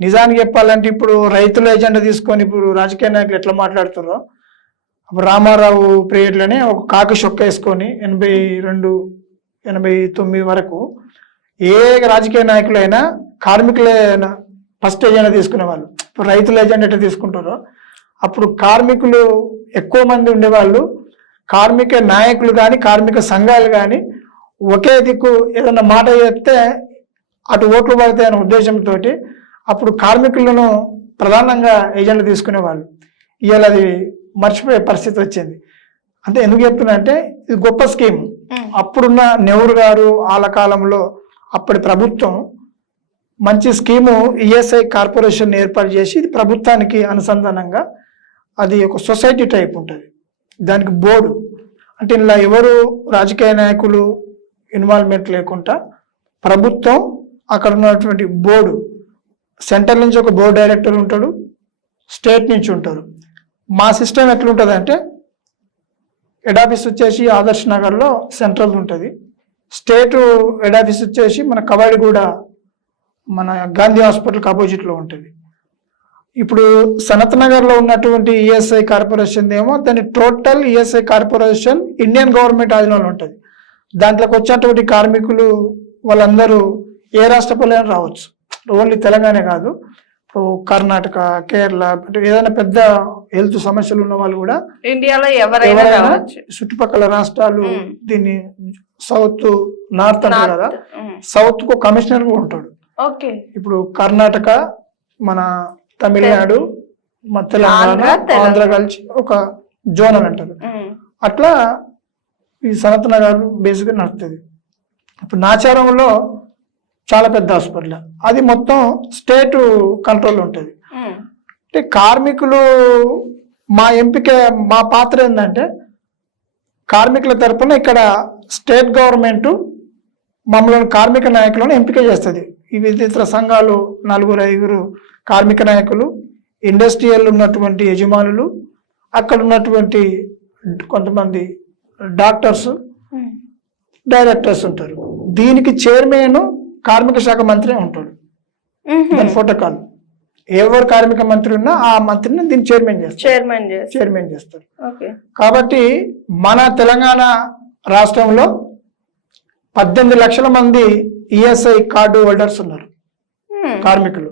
నిజానికి చెప్పాలంటే ఇప్పుడు రైతుల ఎజెండా తీసుకొని ఇప్పుడు రాజకీయ నాయకులు ఎట్లా మాట్లాడుతారో, అప్పుడు రామారావు పీరియడ్లోనే ఒక కాకి షొక్క వేసుకొని 82, 89 వరకు ఏ రాజకీయ నాయకులైనా కార్మికులైనా ఫస్ట్ ఎజెండా తీసుకునే వాళ్ళు. ఇప్పుడు రైతుల ఎజెండా ఎట్లా తీసుకుంటారో అప్పుడు కార్మికులు ఎక్కువ మంది ఉండేవాళ్ళు. కార్మిక నాయకులు కానీ కార్మిక సంఘాలు కానీ ఒకే దిక్కు ఏదన్నా మాట చెప్తే అటు ఓట్లు పడతాయి అనే ఉద్దేశంతో అప్పుడు కార్మికులను ప్రధానంగా ఎజెండా తీసుకునేవాళ్ళు. ఇవాళ అది మర్చిపోయే పరిస్థితి వచ్చింది. అంటే ఎందుకు చెప్తున్నా అంటే ఇది గొప్ప స్కీమ్. అప్పుడున్న నెహ్రూ గారు వాళ్ళ కాలంలో అప్పటి ప్రభుత్వం మంచి స్కీము ఈఎస్ఐ కార్పొరేషన్ ఏర్పాటు చేసి ఇది ప్రభుత్వానికి అనుసంధానంగా అది ఒక సొసైటీ టైప్ ఉంటుంది. దానికి బోర్డు అంటే ఇలా ఎవరు రాజకీయ నాయకులు ఇన్వాల్వ్మెంట్ లేకుండా ప్రభుత్వం అక్కడ ఉన్నటువంటి బోర్డు, సెంటర్ నుంచి ఒక బోర్డు డైరెక్టర్ ఉంటాడు, స్టేట్ నుంచి ఉంటారు. మా సిస్టమ్ ఎట్లుంటుంది అంటే హెడ్ ఆఫీస్ వచ్చేసి ఆదర్శ్ నగర్లో సెంట్రల్ ఉంటుంది, స్టేట్ హెడ్ ఆఫీస్ వచ్చేసి మన కవాడిగూడ మన గాంధీ హాస్పిటల్కి ఆపోజిట్లో ఉంటుంది. ఇప్పుడు సనత్ నగర్లో ఉన్నటువంటి ఈఎస్ఐ కార్పొరేషన్ ఏమో దాని total ESI corporation Indian government ఆధీనంలో ఉంటుంది. దాంట్లోకి వచ్చేటువంటి కార్మికులు వాళ్ళందరూ ఏ రాష్ట్ర పిల్లలైనా రావచ్చు, ఓన్లీ తెలంగాణ కాదు. ఇప్పుడు కర్ణాటక, కేరళ, ఏదైనా పెద్ద హెల్త్ సమస్యలు ఉన్న వాళ్ళు కూడా ఇండియాలో ఎవరైనా చుట్టుపక్కల రాష్ట్రాలు, దీన్ని సౌత్ నార్త్ అంటారు కదా, సౌత్ కు కమిషనర్ కూడా ఉంటాడు. ఇప్పుడు కర్ణాటక, మన తమిళనాడు, మన తెలంగాణ, ఆంధ్ర కలిసి ఒక జోన్ అని అంటారు. అట్లా ఈ సనత్ నగర్ బేసిక్గా నడుస్తుంది. ఇప్పుడు నాచారంలో చాలా పెద్ద హాస్పిటల్, అది మొత్తం స్టేట్ కంట్రోల్ ఉంటుంది. అంటే కార్మికులు మా ఎంపిక, మా పాత్ర ఏంటంటే కార్మికుల తరపున ఇక్కడ స్టేట్ గవర్నమెంట్ మమ్మల్ని కార్మిక నాయకులను ఎంపిక చేస్తుంది. ఈ వివిధ సంఘాలు 4-5 కార్మిక నాయకులు, ఇండస్ట్రియల్ ఉన్నటువంటి యజమానులు, అక్కడ ఉన్నటువంటి కొంతమంది డాక్టర్స్, డైరెక్టర్స్ ఉంటారు. దీనికి చైర్మన్ కార్మిక శాఖ మంత్రి ఉంటాడు. దాని ఫోటోకాల్ ఎవరు కార్మిక మంత్రి ఉన్నా ఆ మంత్రిని దీన్ని చైర్మన్ చేస్తారు. కాబట్టి మన తెలంగాణ రాష్ట్రంలో 18 లక్షల మంది ఈఎస్ఐ కార్డు హోల్డర్స్ ఉన్నారు కార్మికులు.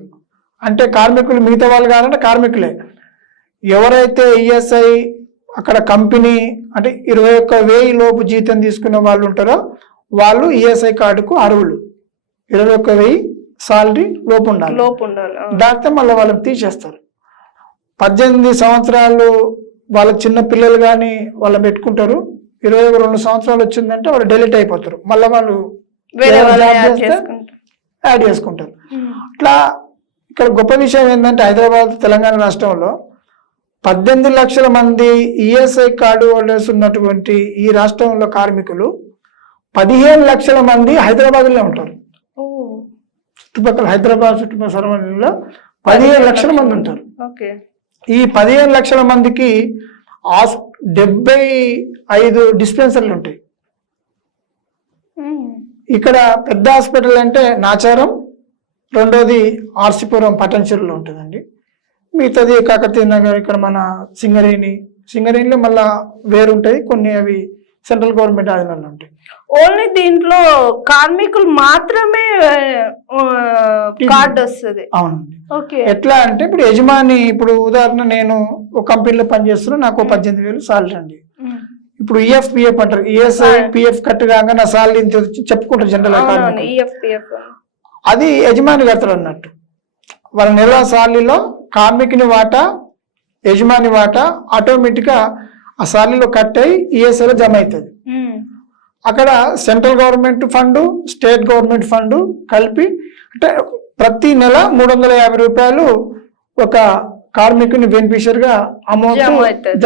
అంటే కార్మికులు మిగతా వాళ్ళు కాదంటే కార్మికులే. ఎవరైతే ఈఎస్ఐ అక్కడ కంపెనీ అంటే 21,000 లోపు జీతం తీసుకునే వాళ్ళు ఉంటారో వాళ్ళు ఈఎస్ఐ కార్డుకు అర్హులు. 21,000 సాలరీ లోపు ఉండాలి. దాంతో మళ్ళీ వాళ్ళని తీసేస్తారు. 18 సంవత్సరాలు వాళ్ళ చిన్న పిల్లలు కానీ వాళ్ళని పెట్టుకుంటారు. 22 సంవత్సరాలు వచ్చిందంటే వాళ్ళు డెలిట్ అయిపోతారు. మళ్ళీ వాళ్ళు యాడ్ చేసుకుంటారు. అట్లా ఇక్కడ గొప్ప విషయం ఏంటంటే హైదరాబాద్ తెలంగాణ రాష్ట్రంలో 18 లక్షల మంది ఈఎస్ఐ కార్డు హోల్డర్స్ ఉన్నటువంటి ఈ రాష్ట్రంలో కార్మికులు 15 లక్షల మంది హైదరాబాద్లో ఉంటారు. చుట్టుపక్కల హైదరాబాద్ చుట్టుపక్కల సరౌండింగ్లో 15 లక్షల మంది ఉంటారు. ఓకే. ఈ 15 లక్షల మందికి 75 డిస్పెన్సరీలు ఉంటాయి. ఇక్కడ పెద్ద హాస్పిటల్ అంటే నాచారం, రెండోది ఆర్సిపురం పట్టణచెరువులో ఉంటుందండి. మిగతాది కాకతీయ నగర్, ఇక్కడ మన సింగరేణిలో మళ్ళా వేరుంటాయి, కొన్ని అవి సెంట్రల్ గవర్నమెంట్ ఆధీనంలో ఉంటాయి. ఓన్లీ దీంట్లో కార్మికులు మాత్రమే కార్డు వస్తుంది. అవునండి. ఓకే. ఎట్లా అంటే ఇప్పుడు యజమాని, ఇప్పుడు ఉదాహరణ నేను ఒక కంపెనీలో పనిచేస్తున్నా, నాకు 18,000 సాలరీ అండి. ఇప్పుడు ఈఎఫ్ పిఎఫ్ అంటారు, ఈఎస్ఐ పిఎఫ్ కట్ కాగా నా సాలరీ ఇంత చెప్పుకుంటారు జనరల్. అది యజమాని కడతారు అన్నట్టు. వాళ్ళ నెల సాలరీలో కార్మికుని వాటా, యజమాని వాటా ఆటోమేటిక్గా ఆ సాలరీలో కట్ అయ్యి ఈఎస్ఐలో జమ అవుతుంది. అక్కడ central government fund, state government fund కలిపి అంటే ప్రతి నెల 350 రూపాయలు ఒక కార్మికుని బెనిఫిషియర్గా అమౌంట్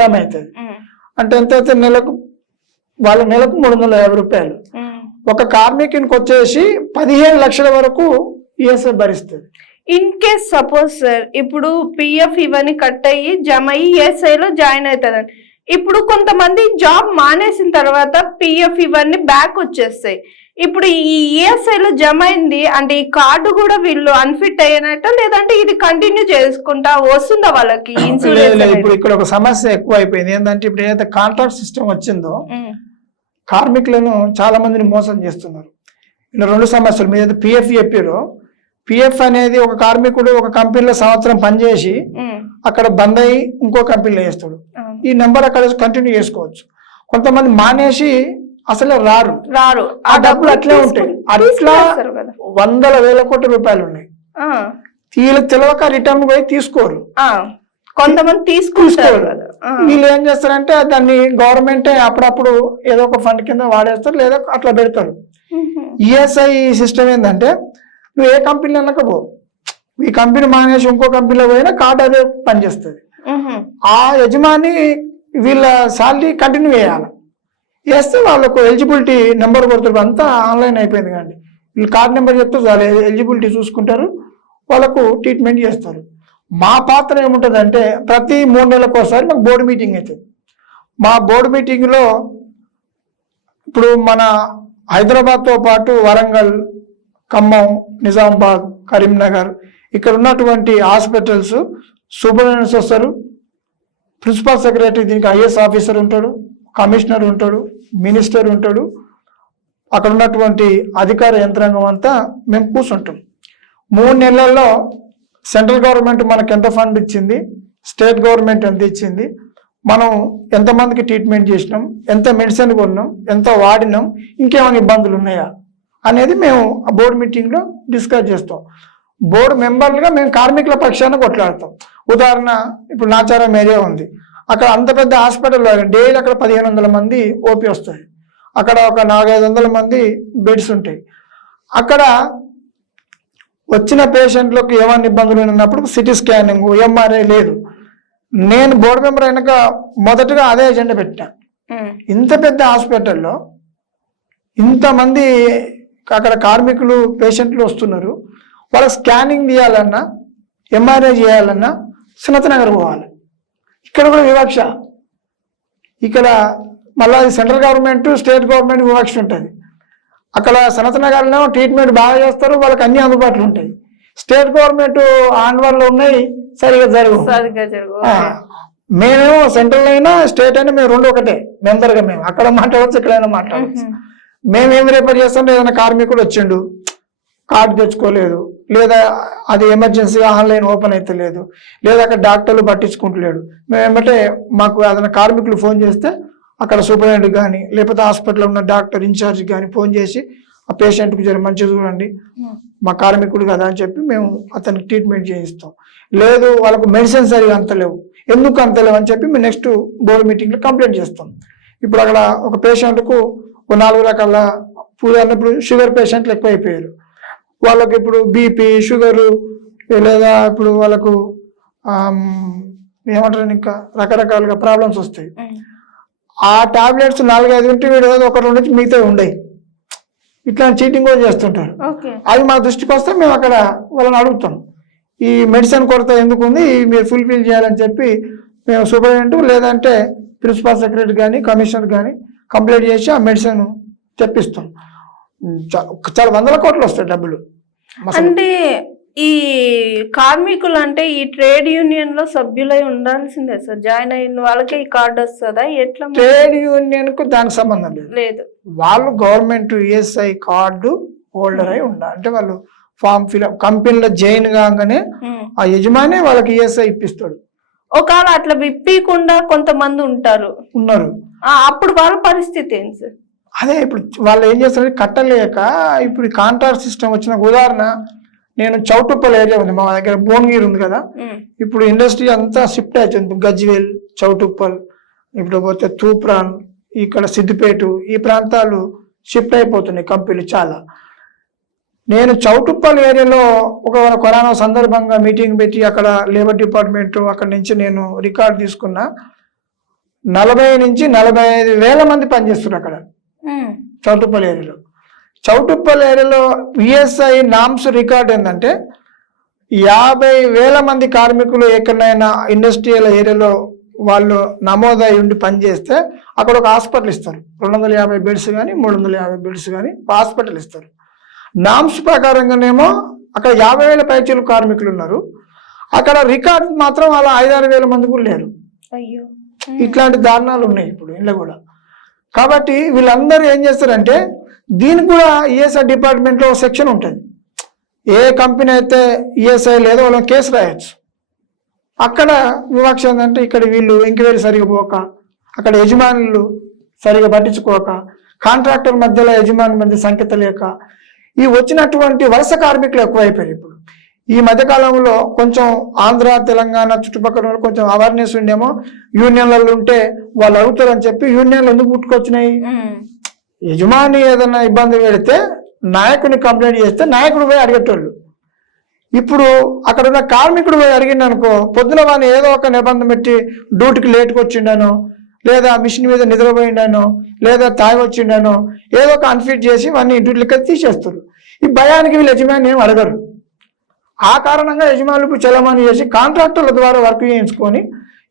జమ అవుతుంది. అంటే ఎంత అయితే నెలకు 350 రూపాయలు. ఒక కార్మికునికి వచ్చేసి 15 లక్షల వరకు ఈఎస్ఐ భరిస్తుంది. ఇన్ కేస్ సపోజ్ సార్, ఇప్పుడు పిఎఫ్ ఇవన్నీ కట్ అయ్యి జమ అయ్యి ఈఎస్ఐలో జాయిన్ అవుతుందండి. ఇప్పుడు కొంతమంది జాబ్ మానేసిన తర్వాత పిఎఫ్ ఇవన్నీ బ్యాక్ వచ్చేస్తాయి. ఇప్పుడు ఈ ఈఎస్ఐలో జమ అయింది అంటే ఈ కార్డు కూడా వీళ్ళు అన్ఫిట్ అయినట్టు, లేదంటే ఇది కంటిన్యూ చేసుకుంటా వస్తుందా వాళ్ళకి ఇన్సూరెన్స్? ఇప్పుడు ఇక్కడ ఒక సమస్య ఎక్కువ అయిపోయింది. ఏంటంటే ఇప్పుడు ఏదైతే కాంట్రాక్ట్ సిస్టమ్ వచ్చిందో కార్మికులను చాలా మందిని మోసం చేస్తున్నారు. ఇలా 2 సమస్యలు. మీరు ఏదైతే పిఎఫ్ చెప్పారో, పిఎఫ్ అనేది ఒక కార్మికుడు ఒక కంపెనీలో సంవత్సరం పనిచేసి అక్కడ బంద్ అయ్యి ఇంకో కంపెనీలో వేస్తాడు. ఈ నెంబర్ అక్కడ కంటిన్యూ చేసుకోవచ్చు. కొంతమంది మానేసి అసలు రారు, ఆ డబ్బులు అట్లే ఉంటాయి. అట్లా 100,000 కోట్ల రూపాయలు ఉన్నాయి. వీళ్ళకి తెలియక రిటర్న్ పోయి తీసుకోరు, కొంతమంది తీసుకోరు. వీళ్ళు ఏం చేస్తారంటే దాన్ని గవర్నమెంటే అప్పుడప్పుడు ఏదో ఒక ఫండ్ కింద వాడేస్తారు, లేదా అట్లా పెడతారు. ఈఎస్ఐ సిస్టమ్ ఏంటంటే నువ్వు ఏ కంపెనీలో అన్నకపో, ఈ కంపెనీ మానేసి ఇంకో కంపెనీలో పోయినా కార్డు అదే పనిచేస్తుంది. ఆ యజమాని వీళ్ళ సాలరీ కంటిన్యూ చేయాలి. చేస్తే వాళ్ళకు ఎలిజిబిలిటీ నెంబర్ కొడుతారు. అంతా ఆన్లైన్ అయిపోయింది కానీ వీళ్ళు కార్డు నెంబర్ చెప్తే చాలు, ఎలిజిబిలిటీ చూసుకుంటారు, వాళ్ళకు ట్రీట్మెంట్ చేస్తారు. మా పాత్ర ఏముంటుంది అంటే ప్రతి 3 నెలలకు ఒకసారి మాకు బోర్డు మీటింగ్ అవుతుంది. మా బోర్డు మీటింగ్లో ఇప్పుడు మన హైదరాబాద్తో పాటు వరంగల్, ఖమ్మం, నిజామాబాద్, కరీంనగర్ ఇక్కడ ఉన్నటువంటి హాస్పిటల్స్ సూపరింటెండెంట్స్ వస్తారు, ప్రిన్సిపల్ సెక్రటరీ, దీనికి ఐఏఎస్ ఆఫీసర్ ఉంటాడు, కమిషనర్ ఉంటాడు, మినిస్టర్ ఉంటాడు, అక్కడ ఉన్నటువంటి అధికార యంత్రాంగం అంతా మేము కూర్చుంటాం. 3 నెలల్లో సెంట్రల్ గవర్నమెంట్ మనకు ఎంత ఫండ్ ఇచ్చింది, స్టేట్ గవర్నమెంట్ ఎంత ఇచ్చింది, మనం ఎంతమందికి ట్రీట్మెంట్ చేసినాం, ఎంత మెడిసిన్ కొన్నాం, ఎంత వాడినాం, ఇంకేమైనా ఇబ్బందులు ఉన్నాయా అనేది మేము ఆ బోర్డు మీటింగ్లో డిస్కస్ చేస్తాం. బోర్డు మెంబర్లుగా మేము కార్మికుల పక్షాన కొట్లాడతాం. ఉదాహరణ ఇప్పుడు నాచారం ఏరియా ఉంది, అక్కడ అంత పెద్ద హాస్పిటల్లో డైలీ అక్కడ 1500 మంది ఓపీ వస్తాయి, అక్కడ ఒక 400-500 మంది బెడ్స్ ఉంటాయి. అక్కడ వచ్చిన పేషెంట్లకు ఏమైనా ఇబ్బందులు ఉన్నప్పుడు సిటీ స్కానింగ్, ఎంఆర్ఐ లేదు. నేను బోర్డు మెంబర్ అయినాక మొదటగా అదే ఎజెండా పెట్టాను. ఇంత పెద్ద హాస్పిటల్లో ఇంతమంది అక్కడ కార్మికులు పేషెంట్లు వస్తున్నారు, వాళ్ళకి స్కానింగ్ తీయాలన్నా, ఎంఆర్ఐ చేయాలన్నా సునత్ నగర్ పోవాలి. ఇక్కడ కూడా వివక్ష. ఇక్కడ మళ్ళీ సెంట్రల్ గవర్నమెంట్, స్టేట్ గవర్నమెంట్ వివక్ష ఉంటుంది. అక్కడ సనత్ నగర్లో ట్రీట్మెంట్ బాగా చేస్తారు, వాళ్ళకి అన్ని అందుబాటులో ఉంటాయి. స్టేట్ గవర్నమెంట్ ఆండ్వర్లో ఉన్నాయి, సరిగా జరుగు. మేమేమో సెంట్రల్ అయినా స్టేట్ అయినా మేము 2 ఒకటే మెంబర్గా. మేము అక్కడ మాట్లాడవచ్చు, ఎక్కడైనా మాట్లాడవచ్చు. మేమేమి రిఫర్ చేస్తాం, ఏదైనా కార్మికుడు వచ్చిండు, కార్డు తెచ్చుకోలేదు, లేదా అది ఎమర్జెన్సీగా ఆన్లైన్ ఓపెన్ అయితే లేదు, లేదా అక్కడ డాక్టర్లు పట్టించుకుంటలేడు, మేము ఏమంటే మాకు ఏదైనా కార్మికులు ఫోన్ చేస్తే అక్కడ సూపరింటెండెంట్ కానీ లేకపోతే హాస్పిటల్లో ఉన్న డాక్టర్ ఇన్ఛార్జ్ కానీ ఫోన్ చేసి ఆ పేషెంట్కి జర మంచిగా చూడండి, మా కార్మికుడు కదా అని చెప్పి మేము అతనికి ట్రీట్మెంట్ చేయిస్తాం. లేదు వాళ్ళకు మెడిసిన్ సరిగా అంతలేవు, ఎందుకు అంతలేవు అని చెప్పి మేము నెక్స్ట్ బోర్డు మీటింగ్లో కంప్లైంట్ చేస్తాం. ఇప్పుడు అక్కడ ఒక పేషెంట్కు 4 రకాల ఇప్పుడు షుగర్ పేషెంట్లు ఎక్కువ అయిపోయారు. వాళ్ళకి ఇప్పుడు బీపీ, షుగరు, లేదా ఇప్పుడు వాళ్ళకు ఏమంటారు ఇంకా రకరకాలుగా ప్రాబ్లమ్స్ వస్తాయి. ఆ టాబ్లెట్స్ 4-5 ఉంటే వీడు ఏదో 1-2 నుంచి మిగతా ఉండయి. ఇట్లాంటి చీటింగ్ కూడా చేస్తుంటారు. అవి మా దృష్టికి వస్తే మేము అక్కడ వాళ్ళని అడుగుతాం, ఈ మెడిసిన్ కొరత ఎందుకు ఉంది, మీరు ఫుల్ఫిల్ చేయాలని చెప్పి మేము సూపరింటెండెంట్ లేదంటే ప్రిన్సిపాల్ సెక్రటరీ కానీ కమిషనర్ కానీ కంప్లైంట్ చేసి ఆ మెడిసిన్ తెప్పిస్తాం. చాలా వందల కోట్లు వస్తాయి డబ్బులు. అంటే ఈ కార్మికులు అంటే ఈ ట్రేడ్ యూనియన్ లో సభ్యులై ఉండాల్సిందే సార్, జాయిన్ అయిన వాళ్ళకి ఈ కార్డు వస్తుందా ఎట్లా? ట్రేడ్ యూనియన్ కు దానికి సంబంధం లేదు. వాళ్ళు గవర్నమెంట్ ఈఎస్ఐ కార్డు హోల్డర్ అయి ఉండాలి. అంటే వాళ్ళు ఫామ్ ఫిల్అప్ కంపెనీలో జాయిన్ కాగానే ఆ యజమాని వాళ్ళకి ఈఎస్ఐ ఇప్పిస్తాడు. ఒకవేళ అట్లా విప్పకుండా కొంతమంది ఉన్నారు, అప్పుడు వాళ్ళ పరిస్థితి ఏంటి సార్? అదే ఇప్పుడు వాళ్ళు ఏం చేస్తారు, కట్టలేక ఇప్పుడు కాంట్రాక్ట్ సిస్టమ్ వచ్చిన ఉదాహరణ, నేను చౌటుప్పల్ ఏరియా ఉంది మా దగ్గర, భువనగిరి ఉంది కదా, ఇప్పుడు ఇండస్ట్రీ అంతా షిఫ్ట్ అవుతుంది. గజ్వేల్, చౌటుప్పల్, ఇప్పుడు పోతే తూప్రాన్, ఇక్కడ సిద్దిపేట, ఈ ప్రాంతాలు షిఫ్ట్ అయిపోతున్నాయి కంపెనీలు చాలా. నేను చౌటుప్పల్ ఏరియాలో ఒక కరోనా సందర్భంగా మీటింగ్ పెట్టి అక్కడ లేబర్ డిపార్ట్మెంట్ అక్కడ నుంచి నేను రికార్డు తీసుకున్నా. 40 నుంచి 45 వేల మంది పనిచేస్తున్నారు అక్కడ చౌటుప్పల్ ఏరియాలో. చౌటుప్పల్ ఏరియాలో ఈఎస్ఐ నామ్స్ రికార్డ్ ఏంటంటే 50,000 మంది కార్మికులు ఎక్కడైనా ఇండస్ట్రియల్ ఏరియాలో వాళ్ళు నమోదై ఉండి పనిచేస్తే అక్కడ ఒక హాస్పిటల్ ఇస్తారు. 250 బెడ్స్ కానీ 350 బెడ్స్ కానీ హాస్పిటల్ ఇస్తారు. నామ్స్ ప్రకారంగానేమో అక్కడ 50,000 పైచీలు కార్మికులు ఉన్నారు. అక్కడ రికార్డ్ మాత్రం అలా 5-6 వేల మంది కూడా లేరు. ఇట్లాంటి దారుణాలు ఉన్నాయి ఇప్పుడు ఇంట్లో కూడా. కాబట్టి వీళ్ళందరూ ఏం చేస్తారంటే దీనికి కూడా ఈఎస్ఐ డిపార్ట్మెంట్లో సెక్షన్ ఉంటుంది. ఏ కంపెనీ అయితే ఈఎస్ఐ లేదో వాళ్ళని కేసు రాయొచ్చు. అక్కడ వివక్ష ఏంటంటే ఇక్కడ వీళ్ళు ఎంక్వైరీ సరిగా పోక, అక్కడ యజమానులు సరిగా పట్టించుకోక, కాంట్రాక్టర్ మధ్యలో యజమాని మధ్య సంఖ్యత లేక ఈ వచ్చినటువంటి వలస కార్మికులు ఎక్కువైపోయారు. ఇప్పుడు ఈ మధ్యకాలంలో కొంచెం ఆంధ్ర తెలంగాణ చుట్టుపక్కల కొంచెం అవేర్నెస్ ఉండేమో, యూనియన్లలో ఉంటే వాళ్ళు అడుగుతారని చెప్పి యూనియన్లు ఎందుకు పుట్టుకొచ్చినాయి. యజమాని ఏదైనా ఇబ్బంది పెడితే నాయకుని కంప్లైంట్ చేస్తే నాయకుడు పోయి అడిగేటోళ్ళు. ఇప్పుడు అక్కడ ఉన్న కార్మికుడు పోయి అడిగిండనుకో, పొద్దున వాడిని ఏదో ఒక నిబంధన పెట్టి డ్యూటీకి లేట్కి వచ్చిండాను, లేదా మిషన్ మీద నిద్రపోయిండాను, లేదా తాగి వచ్చిండాను, ఏదో ఒక అన్ఫిట్ చేసి వాడిని డ్యూటీలకి తీసేస్తారు. ఈ భయానికి వీళ్ళు యజమాని ఏం అడగరు. ఆ కారణంగా యజమానులకు చలమని చేసి కాంట్రాక్టర్ల ద్వారా వర్క్ చేయించుకొని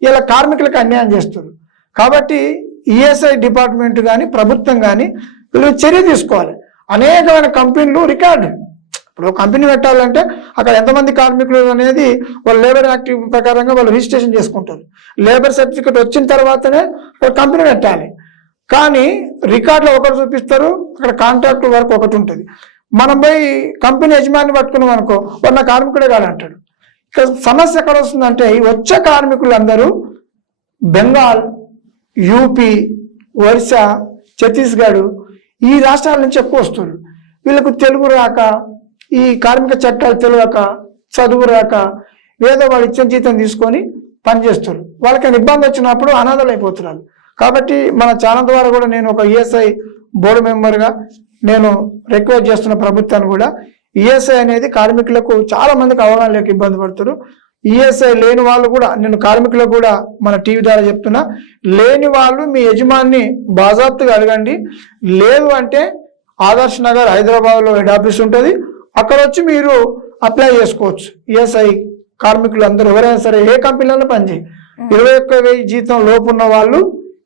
ఇలా కార్మికులకు అన్యాయం చేస్తారు. కాబట్టి ఈఎస్ఐ డిపార్ట్మెంట్ కానీ ప్రభుత్వం కానీ వీళ్ళు చర్య తీసుకోవాలి. అనేకమైన కంపెనీలు రికార్డు, ఇప్పుడు కంపెనీ పెట్టాలంటే అక్కడ ఎంతమంది కార్మికులు అనేది వాళ్ళు లేబర్ యాక్ట్ ప్రకారంగా వాళ్ళు రిజిస్ట్రేషన్ చేసుకుంటారు. లేబర్ సర్టిఫికేట్ వచ్చిన తర్వాతనే ఒక కంపెనీ పెట్టాలి. కానీ రికార్డులో ఒకటి చూపిస్తారు, అక్కడ కాంట్రాక్ట్ వర్క్ ఒకటి ఉంటుంది. మనం పోయి కంపెనీ యజమాని పట్టుకున్నాం అనుకో, వాడు నా కార్మికుడే కాదంటాడు. ఇక్కడ సమస్య ఎక్కడ వస్తుందంటే ఈ వచ్చే కార్మికులందరూ బెంగాల్, యూపీ, ఒరిస్సా, ఛత్తీస్గఢ్ ఈ రాష్ట్రాల నుంచి ఎక్కువ వస్తున్నారు. వీళ్ళకు తెలుగు రాక, ఈ కార్మిక చట్టాలు తెలియక, చదువు రాక ఏదో వాళ్ళు ఇచ్చిన జీతం తీసుకొని పనిచేస్తారు. వాళ్ళకి ఇబ్బంది వచ్చినప్పుడు అనాథలు అయిపోతున్నారు. కాబట్టి మన ఛానల్ ద్వారా కూడా నేను ఒక ఈఎస్ఐ బోర్డు మెంబర్గా నేను రిక్వెస్ట్ చేస్తున్న ప్రభుత్వాన్ని కూడా, ఈఎస్ఐ అనేది కార్మికులకు చాలా మందికి అవగాహన లేక ఇబ్బంది పడుతారు. ఈఎస్ఐ లేని వాళ్ళు కూడా, నేను కార్మికులకు కూడా మన టీవీ ద్వారా చెప్తున్నా, లేని వాళ్ళు మీ యజమాని బాజాప్తుగా అడగండి. లేదు అంటే ఆదర్శ్ నగర్ హైదరాబాద్లో హెడ్ ఆఫీస్ ఉంటుంది, అక్కడ వచ్చి మీరు అప్లై చేసుకోవచ్చు. ఈఎస్ఐ కార్మికులు అందరూ ఎవరైనా సరే ఏ కంపెనీలో పనిచేయి, 21,000 జీతం లోపు ఉన్న వాళ్ళు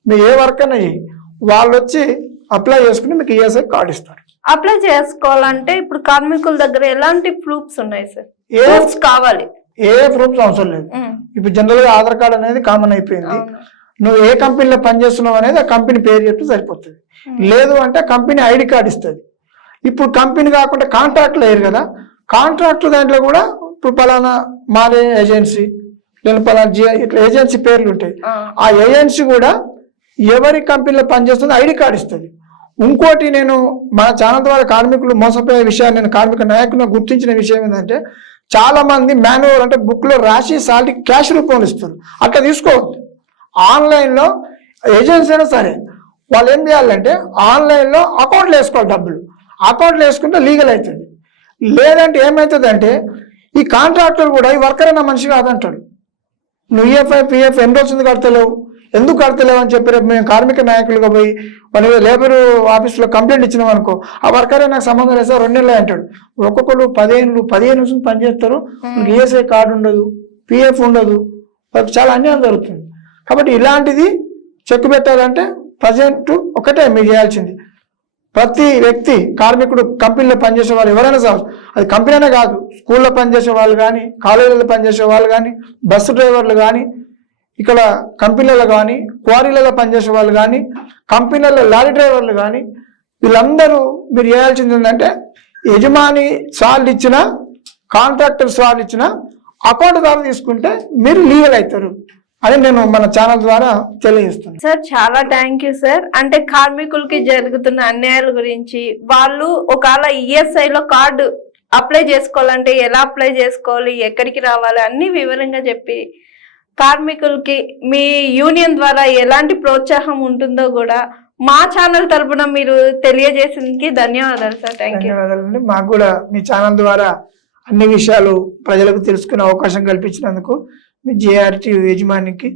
మీ ఏ వర్క్ అయినా చేయి, వాళ్ళు వచ్చి అప్లై చేసుకుని మీకు ఈఎస్ఐ కార్డు ఇస్తారు. అప్లై చేసుకోవాలంటే ఇప్పుడు కార్మికుల దగ్గర ఎలాంటి ప్రూఫ్స్ ఉన్నాయి సార్? ప్రూఫ్స్ కావాలి? ఏ ప్రూఫ్స్ అవసరం లేదు. ఇప్పుడు జనరల్ గా ఆధార్ కార్డు అనేది కామన్ అయిపోయింది. నువ్వు ఏ కంపెనీలో పనిచేస్తున్నావు అనేది ఆ కంపెనీ పేరు చెప్తే సరిపోతుంది. లేదు అంటే కంపెనీ ఐడి కార్డు ఇస్తుంది. ఇప్పుడు కంపెనీ కాకుండా కాంట్రాక్ట్లు అయ్యారు కదా, కాంట్రాక్టర్ దాంట్లో కూడా ఇప్పుడు పలానా మారే ఏజెన్సీ లేదా పలానా ఇట్లా ఏజెన్సీ పేర్లు ఉంటాయి. ఆ ఏజెన్సీ కూడా ఎవరి కంపెనీలో పనిచేస్తుందో ఐడి కార్డు ఇస్తుంది. ఇంకోటి నేను మన ఛానల్ ద్వారా కార్మికులు మోసపోయే విషయాన్ని నేను కార్మిక నాయకులను గుర్తించిన విషయం ఏంటంటే, చాలా మంది మాన్యువల్ అంటే బుక్ లో రాసి సాలరీ క్యాష్ రూపంలో ఇస్తారు. అట్లా తీసుకోవద్దు. ఆన్లైన్లో ఏజెన్సీ అయినా సరే వాళ్ళు ఏం చేయాలంటే ఆన్లైన్లో అకౌంట్లు వేసుకోవాలి. డబ్బులు అకౌంట్లు వేసుకుంటే లీగల్ అవుతుంది. లేదంటే ఏమవుతుంది అంటే ఈ కాంట్రాక్టర్ కూడా ఈ వర్కర్ అయిన మనిషి కాదంటాడు. నువ్వు ఈఎఫ్ఐ పిఎఫ్ ఎన్ని రోజులు కడతలేవు, ఎందుకు కడతలేవని చెప్పి రేపు మేము కార్మిక నాయకులుగా పోయి మన లేబర్ ఆఫీస్లో కంప్లైంట్ ఇచ్చినాం అనుకో, ఆ వర్కరే నాకు సంబంధం లేదు సార్ 2 నెలలే అంటాడు. ఒక్కొక్కరు 15 నుంచి పనిచేస్తారు, ఈఎస్ఐ కార్డు ఉండదు, పిఎఫ్ ఉండదు, వాళ్ళకి చాలా అన్యాయం జరుగుతుంది. కాబట్టి ఇలాంటిది చెక్ పెట్టాలంటే ప్రజెంట్ ఒకటే మీరు చేయాల్సింది, ప్రతి వ్యక్తి కార్మికుడు కంపెనీలో పనిచేసే వాళ్ళు ఎవరైనా సార్, అది కంపెనీ అనే కాదు, స్కూల్లో పనిచేసే వాళ్ళు కానీ, కాలేజీలో పనిచేసే వాళ్ళు కానీ, బస్సు డ్రైవర్లు కానీ, ఇక్కడ కంపెనీలలో కానీ, క్వారీలలో పనిచేసే వాళ్ళు కానీ, కంపెనీలలో లారీ డ్రైవర్లు కానీ, వీళ్ళందరూ మీరు చేయాల్సింది ఏంటంటే యజమాని సార్లు ఇచ్చిన, కాంట్రాక్టర్ సార్లు ఇచ్చిన అకౌంట్ ద్వారా తీసుకుంటే మీరు లీగల్ అవుతారు అని నేను మన ఛానల్ ద్వారా తెలియజేస్తున్నాను. సార్ చాలా థ్యాంక్ యూ సార్. అంటే కార్మికులకి జరుగుతున్న అన్యాయాల గురించి, వాళ్ళు ఒకవేళ ఈఎస్ఐ లో కార్డు అప్లై చేసుకోవాలంటే ఎలా అప్లై చేసుకోవాలి, ఎక్కడికి రావాలి అన్ని వివరంగా చెప్పి కార్మికులకి మీ యూనియన్ ద్వారా ఎలాంటి ప్రోత్సాహం ఉంటుందో కూడా మా ఛానల్ తరపున మీరు తెలియజేసినందుకు ధన్యవాదాలు సార్. Thank you. ధన్యవాదాలండి. మాకు కూడా మీ ఛానల్ ద్వారా అన్ని విషయాలు ప్రజలకు తెలుసుకునే అవకాశం కల్పించినందుకు మీ జేఆర్టీ యజమానికి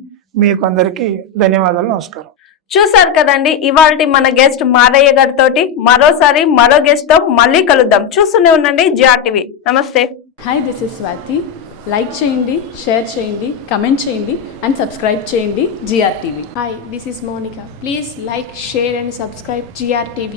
మీకు అందరికీ ధన్యవాదాలు. నమస్కారం. చూసారు కదండి, ఇవాల్టి మన గెస్ట్ మారయ్య గారితో మరోసారి మరో గెస్ట్ తో మళ్ళీ కలుద్దాం. చూస్తూనే ఉండండి జిఆర్టీవీ. నమస్తే. Hi, this is Swathi. Like చేయండి, షేర్ చేయండి, కమెంట్ చేయండి అండ్ సబ్స్క్రైబ్ చేయండి GRTV. Hi, this is Monica. Please like, share and subscribe GRTV.